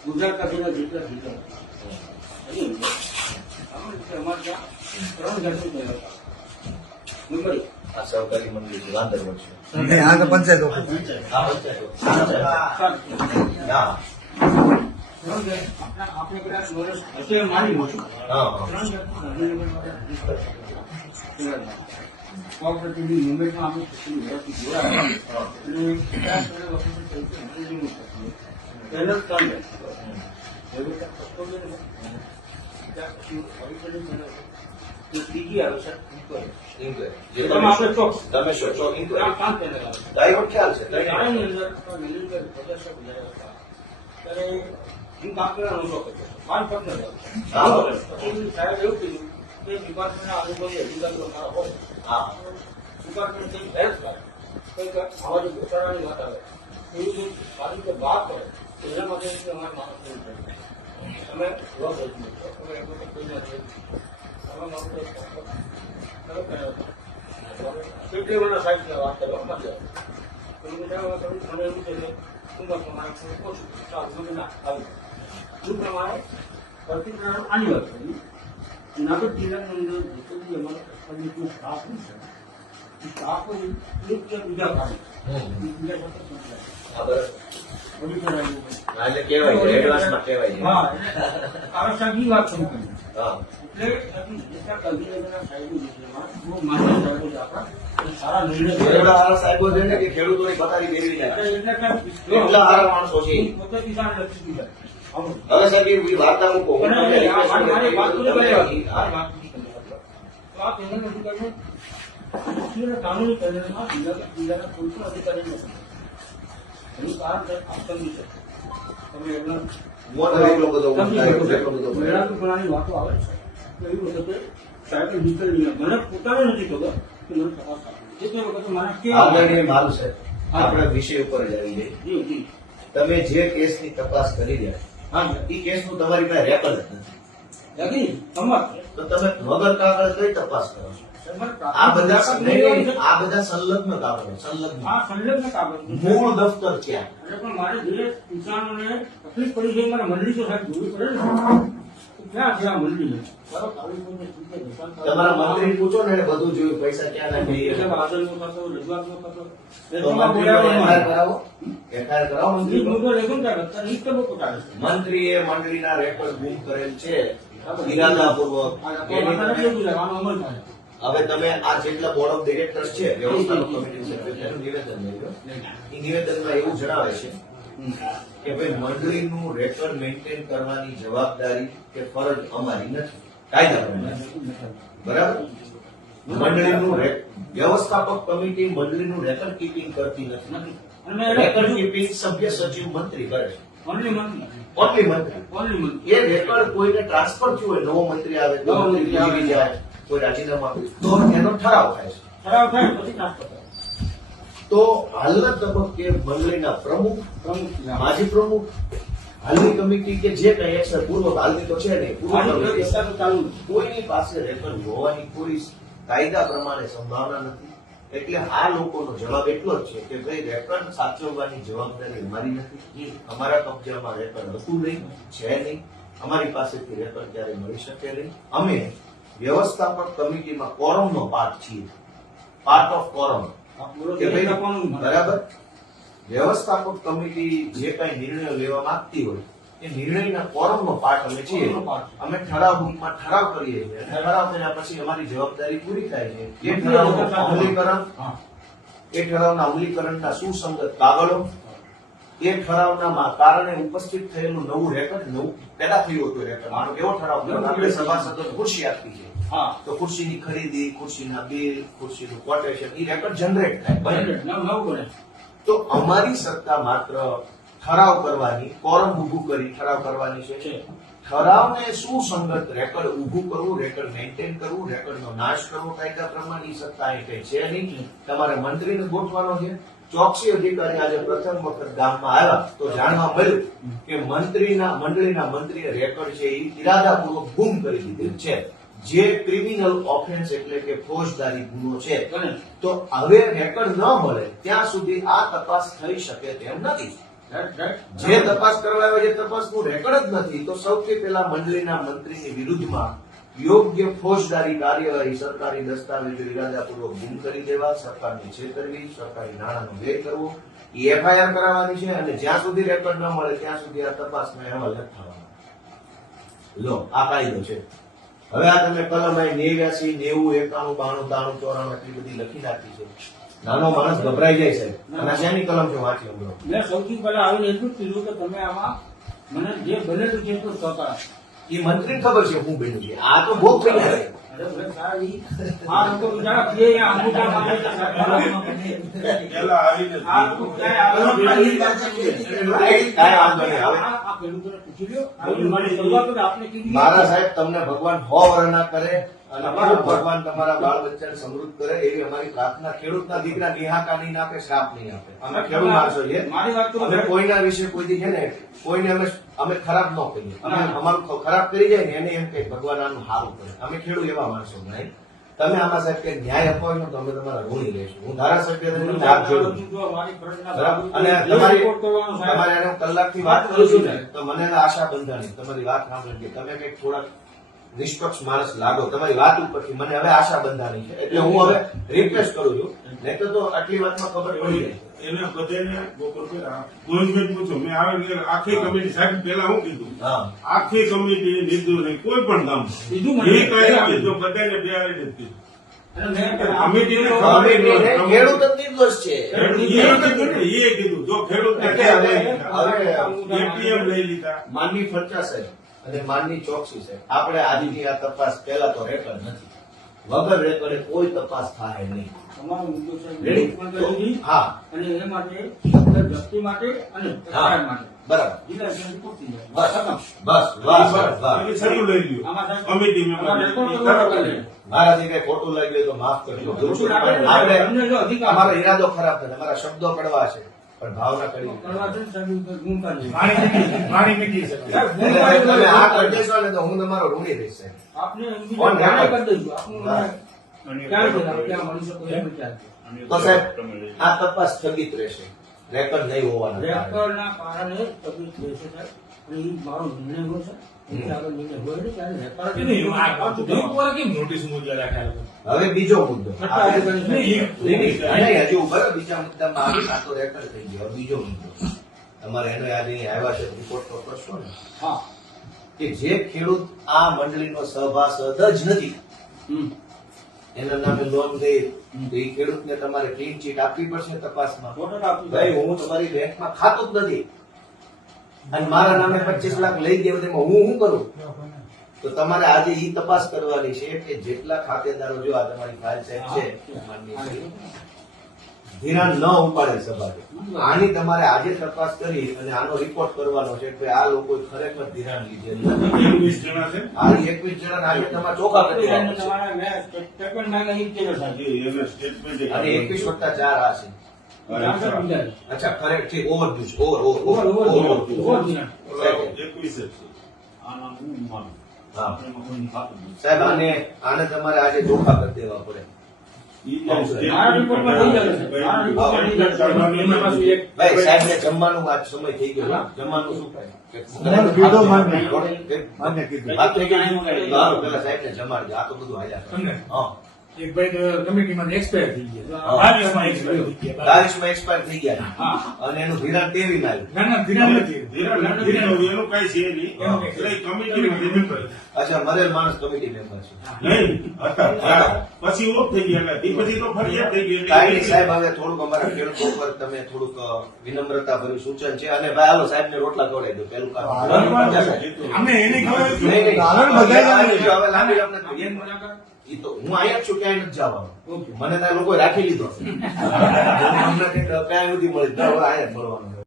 ગુજરાત કાશીના જેટલા જિલ્લા હતા એની અંદર સામાન્ય રીતે અમારે ત્યાં 3 જાતની બહેનો હતા. મુંબઈ આ સહકારી મંડળી છે વાંદરવડ છે નહીં, આ તો પંચાયત ઓફિસ. આ પંચાયત હા આપણે કદાચ વર્ષ હશે મારી મોટું હા 3 જાતની કોઓપરેટિવની મુંબઈમાં આપણે ખુશી વ્યવસ્થિત જોડાયા અને 50 વખત તરીકે પહેલું 3 ત્રીજી આવે છે ઇન્ક્વાયરી. તમે આપણે ચોક તમે શું છો ઇન્ક્વાયરી 5 પેનલ આવે છે. ડાયવર્ટ ખ્યાલ છે શાળાની અંદર નિલંબર પ્રદર્શક જ્યારે હતા ત્યારે હું કામ કરવાનો શોખ હતો 5 પગને હા. પછી સાહેબ એવું કીધું કે ડિપાર્ટમેન્ટના અનુભવી અધિકારીઓ મારા હોય હા ડિપાર્ટમેન્ટ કંઈક હેલ્પ કરે કંઈક આવા જે ઘોટાળાની વાત આવે એવી કંઈક સારી રીતે વાત કરે તો એના માટે અમારે માણસ નહીં થાય તમે જવાબ દઈ છો તમે એમ કોઈ ના છે તમે મારું કેટલી વર્ષ સાહેબ વાત કરવા મળી આવે મને એવું છે કે ઉંમર પ્રમાણે થોડું ઓછું સારું મને ના આવ્યું એ પ્રમાણે ભરતી પ્રમાણે આની વાત કરી જુનાગઢ જિલ્લાની અંદર જેટલો બી અમારો કસ્ટડીનો સ્ટાફ છે એ સ્ટાફ એક કે બીજા કામ બીજા સાથે સંકળાયેલો. હા બરાબર ઓડિટર આવ્યું. હા, એટલે કહેવાય છે એડવાન્સમાં કહેવાય છે હા એટલે આવશ્યક ઈ વાત શરૂ કરી હા એટલે જેટલા ગાંધીનગરના સાહેબો વિષયમાં બહુ માન્ય સાહેબો છે આપણા એ સારા નિર્ણય એવડા કર્યા. હારા સાહેબો છે ને કે ખેડૂતોની પથારી ફેરવી નાખે. એટલે એટલા હારા માણસો છે. પોતે કિસાન લક્ષી દીધા આવું. હવે સાહેબ એ વાર્તા મૂકો હું તમને અને request કરું. મારી વાત પૂરી કરી આપી. હા. મારી વાત પૂરી કરી આપી. તો આ પેનલ અધિકારીઓ રાષ્ટ્રીય કાનૂની પેનલમાં જિલ્લાના કોઈ પણ અધિકારી નથી. એનું કારણ છે આ સમજી શકો. તમે એમના મોઢો એટલો બધો ઊંચાઈ, એટલો બધો મેળાપણાની વાતો આવે છે તો એવી વખતે સાહેબે નીકળી મને પોતાને નથી ખબર કે મને તપાસ આપી એ વખતે મારા કેવા આદરણીય માલ છે આપણે વિષય ઉપર જ આવી જઈએ. જી જી તમે જે કેસની તપાસ કરી રહ્યા હા એ કેસનું તમારી પાસે રેકોર્ડ જ નથી યાદી તમાર તો તમે વગર કાગળ કઈ તપાસ કરો છો? આ બધા આ બધા સંલગ્ન કાગળો સંલગ્ન આ સંલગ્ન કાગળ મૂળ દફતર ક્યાં? એટલે પણ મારે જે કિસાનોને તકલીફ પડી છે મારે મંડળી તો સાહેબ જોવી પડે ને તો ક્યાં છે આ મંડળી બરાબર આવી કોઈને ચૂકે નિશાન કરો. તમારા મંત્રી પૂછો ને એને બધું જોયું પૈસા ક્યાં નાખી એટલે આદરનો થતો રજૂઆતનો થતો તો મંત્રીનો FIR કરાવો FIR કરાવો મંત્રીનો. મુદ્દો લેખું ત્યારે અત્યારે ઈ તો બહુ પોતાને છે. મંત્રીએ મંડળીના રેકોર્ડ ગુમ કરેલ છે ઇરાદાપૂર્વક. એની તમે- હવે તમે આ જેટલા બોર્ડ ઓફ ડિરેક્ટર્સ છે વ્યવસ્થાપક કમિટી સેક્રેટરીનું નિવેદન લઈ લો. એ નિવેદનમાં એવું જણાવે છે કે ભાઈ મંડળીનું રેકોર્ડ મેન્ટેન કરવાની જવાબદારી કે ફરજ અમારી નથી કાયદા પ્રમાણે. બરાબર મંડળીનું વ્યવસ્થાપક કમિટી મંડળીનું રેકોર્ડ કીપિંગ કરતી નથી. નથી. અને રેકોર્ડ કીપિંગ સભ્ય સચિવ મંત્રી કરે છે. ઓનલી મંત્રી ઓનલી મંત્રી. ઓનલી મંત્રી એ રેકોર્ડ કોઈને ટ્રાન્સફર થયું હોય નવો મંત્રી આવે તો નવો મંત્રી આવે. મંત્રી જાય કોઈ રાજીનામું આપે તો એનો ઠરાવ થાય છે. ખરાબ થાય પછી ટ્રાન્સફર થાય તો હાલના તબક્કે મંડળીના પ્રમુખ પ્રમુખ માજી પ્રમુખ હાલની કમિટી કે જે કઈ એક્શન પૂર્વ હાલની તો છે નહીં પૂર્વ કમિટી ચાલુ કોઈની પાસે રેકોર્ડ હોવાની કોઈ કાયદા પ્રમાણે સંભાવના નથી. એટલે આ લોકોનો જવાબ એટલો જ છે કે ભાઈ રેકોર્ડ સાચવવાની જવાબદારી અમારી નથી. અમારા કબજામાં રેકોર્ડ હતું નહીં, છે નહીં. અમારી પાસેથી રેકોર્ડ ક્યારે મળી શકે નહીં. અમે વ્યવસ્થાપક કમિટીમાં કોરમનો પાર્ટ છીએ, પાર્ટ ઓફ કોરમ. કે ભાઈ બરાબર વ્યવસ્થાપક કમિટી જે કઈ નિર્ણયો લેવા માંગતી હોય એ નિર્ણયના કોરમનો પાર્ટ અમે છીએ. અમે ઠરાવ રૂપમાં ઠરાવ કરીએ છીએ. અને ઠરાવ કર્યા પછી અમારી જવાબદારી પૂરી થાય છે. એ ઠરાવનું અમલીકરણ, એ ઠરાવના અમલીકરણના સુસંગત કાગળો, એ ઠરાવના કારણે ઉપસ્થિત થયેલું નવું રેકોર્ડ, નવું પેદા થયું હતું રેકોર્ડ. આનો કેવો ઠરાવ થયો? આપણે સભાસદોને ખુરશી આપી છે હા તો ખુરશીની ખરીદી, ખુરશીના બિલ, ખુરશીનું કોટેશન, એ રેકોર્ડ જનરેટ થાય બને. નવું બને તો અમારી સત્તા માત્ર ઠરાવ કરવાની, કોરમ ઊભું કરી ઠરાવ કરવાની છે. ઠરાવને સુસંગત રેકોર્ડ ઊભું કરવું, રેકોર્ડ મેન્ટેન કરવું, રેકોર્ડનો નાશ કરવો કાયદા પ્રમાણે એ સત્તા અહીં કઈ છે નહીં. તમારે મંત્રીને ગોઠવાનો છે. ચોકસી અધિકારી આજે પ્રથમ વખત ગામમાં આવ્યા તો જાણવા મળ્યું કે મંડળીના મંત્રીએ રેકોર્ડ છે એ ઇરાદાપૂર્વક ગુમ કરી દીધેલ છે, જે ક્રિમિનલ ઓફેન્સ એટલે કે ફોજદારી ગુનો છે. તો હવે રેકોર્ડ ન મળે ત્યાં સુધી આ તપાસ થઈ શકે તેમ નથી. જે તપાસ કરવા આવે એ તપાસનું રેકોર્ડ જ નથી તો સૌથી પહેલા મંડળીના મંત્રીની વિરુદ્ધમાં યોગ્ય ફોજદારી કાર્યવાહી સરકારી દસ્તાવેજો ઇરાદાપૂર્વક ગુમ કરી દેવા, સરકારની છેતરવી, સરકારી નાણાંનો વ્યય કરવો એ એફઆઈઆર કરાવવાની છે અને જ્યાં સુધી રેકોર્ડ ન મળે ત્યાં સુધી આ તપાસનો અહેવાલ નથી થવાનો. લો આ કાયદો છે. હવે આ તમે કલમ 89, 90, 91, 92, 93, 94 એટલી બધી લખી નાખી છે. નાનો માણસ ગભરાઈ જાય છે અને શેની કલમ છે વાંચી લો. મેં સૌથી પહેલા આવીને એટલું જ કીધું કે તમે આમાં મને જે બનેલું છે એટલું સહકાર આપો. એ મંત્રીને ખબર છે હું બન્યું છે. આ તો ભોગ થઈ જાય. અરે ભલે સારી આ લોકો બિચારા કે અહીંયા અંગૂઠા મારે છે, સાહેબ. પેલા આવીને આ તો ક્યાંય આવવાનું નથી. કાંઈ વાંધો નહીં. હવે આ ખેડૂતોને પૂછી લ્યો. આવી મારી શરૂઆત તો આપણે કીધી. મારા સાહેબ તમને ભગવાન 100 વર્ષના કરે અને ખૂબ ભગવાન તમારા બાળ બચ્ચાને સમૃદ્ધ કરે એવી અમારી પ્રાર્થના. ખેડૂતના દીકરા નિહાકા નહીં આપે, શ્રાપ નહીં આપે. અમે ખેડૂત માણસો છીએ. મારી વાત તો અમે કોઈના વિશે કોઈથી છે ને કોઈને અમે ખરાબ ન કહીએ. અમે અમારું ખરાબ કરી જાય ને એને એમ કે ભગવાન આનું સારું કરે. અમે ખેડૂત એવા માણસો નહીં. તમે આમાં સાહેબ કે ન્યાય અપાવો તો અમે તમારા ઋણી રહીશું. હું ધારાસભ્ય તરીકે હાથ જોડું છું. મારી ફરજના બરાબર? ભાગરૂપે અને જે તમારી રિપોર્ટ કરવાનો સાહેબ. તમારે એને કલાકથી વાત કરું છું ને તો મને આશા બંધાણી તમારી વાત સાંભળી કે તમે કંઈક થોડાક નિષ્પક્ષ માણસ લાગો. તમારી વાત ઉપરથી મને હવે આશા બંધાણી છે એટલે હું હવે રિક્વેસ્ટ કરું છું. નહીં તો આટલી વાતમાં ખબર પડી જાય. એને બધાને બપોર ગોવિંદભાઈ પૂછો મેં આવે આખી કમિટી સાહેબ પેલા હું કીધું હા આખી કમિટી લીધું નહીં કોઈ પણ કામ બીજું મને એ કઈ કીધું બધાને બેહાડી નથી અને મેં કમિટીને ખેડૂત જ નિર્દોષ છે. એ કીધું જો ખેડૂત હવે એટીએમ લઈ લીધા માનની ફરચા સાહેબ અને માનની ચોકસી સાહેબ આપણે આજની આ તપાસ પહેલા તો રેકોર્ડ નથી. વગર રેકોર્ડે કોઈ તપાસ થાય નહીં. તમારો મુદ્દો છે રેડી? પણ કરી દીધી. હા અને એ માટે શબ્દ વ્યક્તિ માટે અને સરકાર માટે બરાબર. જિલ્લા પંચાયત પૂરતી જાય. બસ ખતમ. બસ વાહ સાહેબ, વાહ. એ સરું લઈ લ્યો આમાં સાહેબ કમિટી આમાં મેમ્બર રેકોર્ડ કરવાનો કરે. મારાથી કઈ ખોટું લાગ્યું તો માફ કરજો. આપણે તમને જો અધિકાર અમારો ઈરાદો ખરાબ નથી. અમારા શબ્દો કડવા છે પણ ભાવના કડી. કરવા છે ને સાહેબ ઉપર ગુણતા નહીં. મારી મીઠી છે. સાહેબ, એટલે ગુણતા તમે નહીં. આ કરી દેશો ને તો હું તમારો ઋણી રહીશ સાહેબ. આપને બીજું કોણ જાણ જાણે? કરી દઈશું. આપનું હા. ક્યાં છે? આપણે ક્યાં મળી શકો એમ વિચાર છે. તો સાહેબ આ તપાસ સ્થગિત રહેશે. રેકોર્ડ નહીં હોવાના કારણે. રેકોર્ડના કારણે તકલીફ રહેશે સાહેબ. અને એ મારો નિર્ણય હોય છે. એટલે આગળ નિર્ણય હોય નહીં ત્યારે રેકોર્ડ નહીં, આ ગ્રુપવાળા કેમ નોટિસ મોકલ્યા રાખ્યા લોકો? હવે બીજો મુદ્દો. ખટ્ટા અધિકારી નહીં, નહીં, હજી ઉભા રહો. બીજા મુદ્દામાં આવી આ તો રેકોર્ડ થઈ ગયો. હવે બીજો મુદ્દો તમારે એનો આજે આવ્યા છે રિપોર્ટ તો કરશો ને હા. કે જે ખેડૂત આ મંડળીનો સભાસદ જ નથી હમ. એના નામે લોન ગઈ તો એ ખેડૂતને તમારે ક્લીન ચીટ આપવી પડશે તપાસમાં. ફોટો આપી દો. ભાઈ હું તમારી બેંકમાં ખાતું જ નથી અને મારા નામે 25 લાખ લઈ ગયા તેમાં હું શું કરું? તો તમારે આજે ઈ તપાસ કરવાની છે કે જેટલા ખાતેદારો જો આ તમારી ફાઇલ સાહેબ છે માનનીય છે, ધિરાણ ન ઉપાડે સભાએ. આની તમારે આજે તપાસ કરી અને આનો રિપોર્ટ કરવાનો છે કે આ લોકો ખરેખર ધિરાણ લીધેલું નથી. 21 જણા છે આ 21 જણા આજે તમારે ચોખા કરી દેવા પડશે. તમારા મેં સ્ટેટમેન્ટ માંગે એ જ કર્યો સાહેબ. એને સ્ટેટમેન્ટ અને 21 વત્તા 4 આ છે. આગળ બીજા. અચ્છા ખરેખર ઠીક ઓવરડ્યુ છે. Over over, over, over, over Dana. 21 જ છે હા સાહેબ આને તમારે આજે ચોખા કરી દેવા પડે. મારા રિપોર્ટમાં થઈ જશે. મારા રિપોર્ટમાં થઈ જશે. એમાં પાછું એક ભાઈ સાહેબ ને જમવાનું આજ સમય થઈ ગયો. જમવાનું શું થાય? તમારે કીધો માન્ય. એક માન્ય કીધું. વાત થઈ ગઈ. સારું, પેલા સાહેબ ને જમાડજો. આ તો બધું હાલ્યા કરે. તમને હા. એક ભાઈ કમિટીમાં એક્સપાયર થઈ ગયા. હા. 22 માં એક્સપાયર થઈ ગયા. 40 માં એક્સપાયર થઈ ગયા હા. અને એનું ધિરાણ 23 માં આવ્યું. ના ના ધીરાણ નથી. ધીરાણ નથી લીધું, એનું કાંઈ છે નહીં. એનું એટલે કમિટીમાં member. અચ્છા મરેલ માણસ કમિટી મેમ્બર છે. નહીં હતા. પછી ઓફ થઈ ગયા એ પછી તો ફરિયાદ થઈ ગઈ કાંઈ નહીં સાહેબ, હવે થોડુંક અમારા ખેડૂતો પર તમે થોડુંક વિનમ્રતા ભર્યું સૂચન છે અને ભાઈ હાલો સાહેબ ને રોટલા ખવડાવી દો. પેલું કામ અમને એને ખબર નહીં, નહીં. કારણ બધાય ને. હવે લાંબી વાત નથી. એમ મુલાકાત. ઈ તો હું અહીંયા જ છું, ક્યાંય નથી જવાનું. ઓકે. મને ત્યાં લોકો રાખી લીધો. અમને કંઈક ક્યાંય સુધી મળી જાય, હવે અહીંયા જ મળવાનું.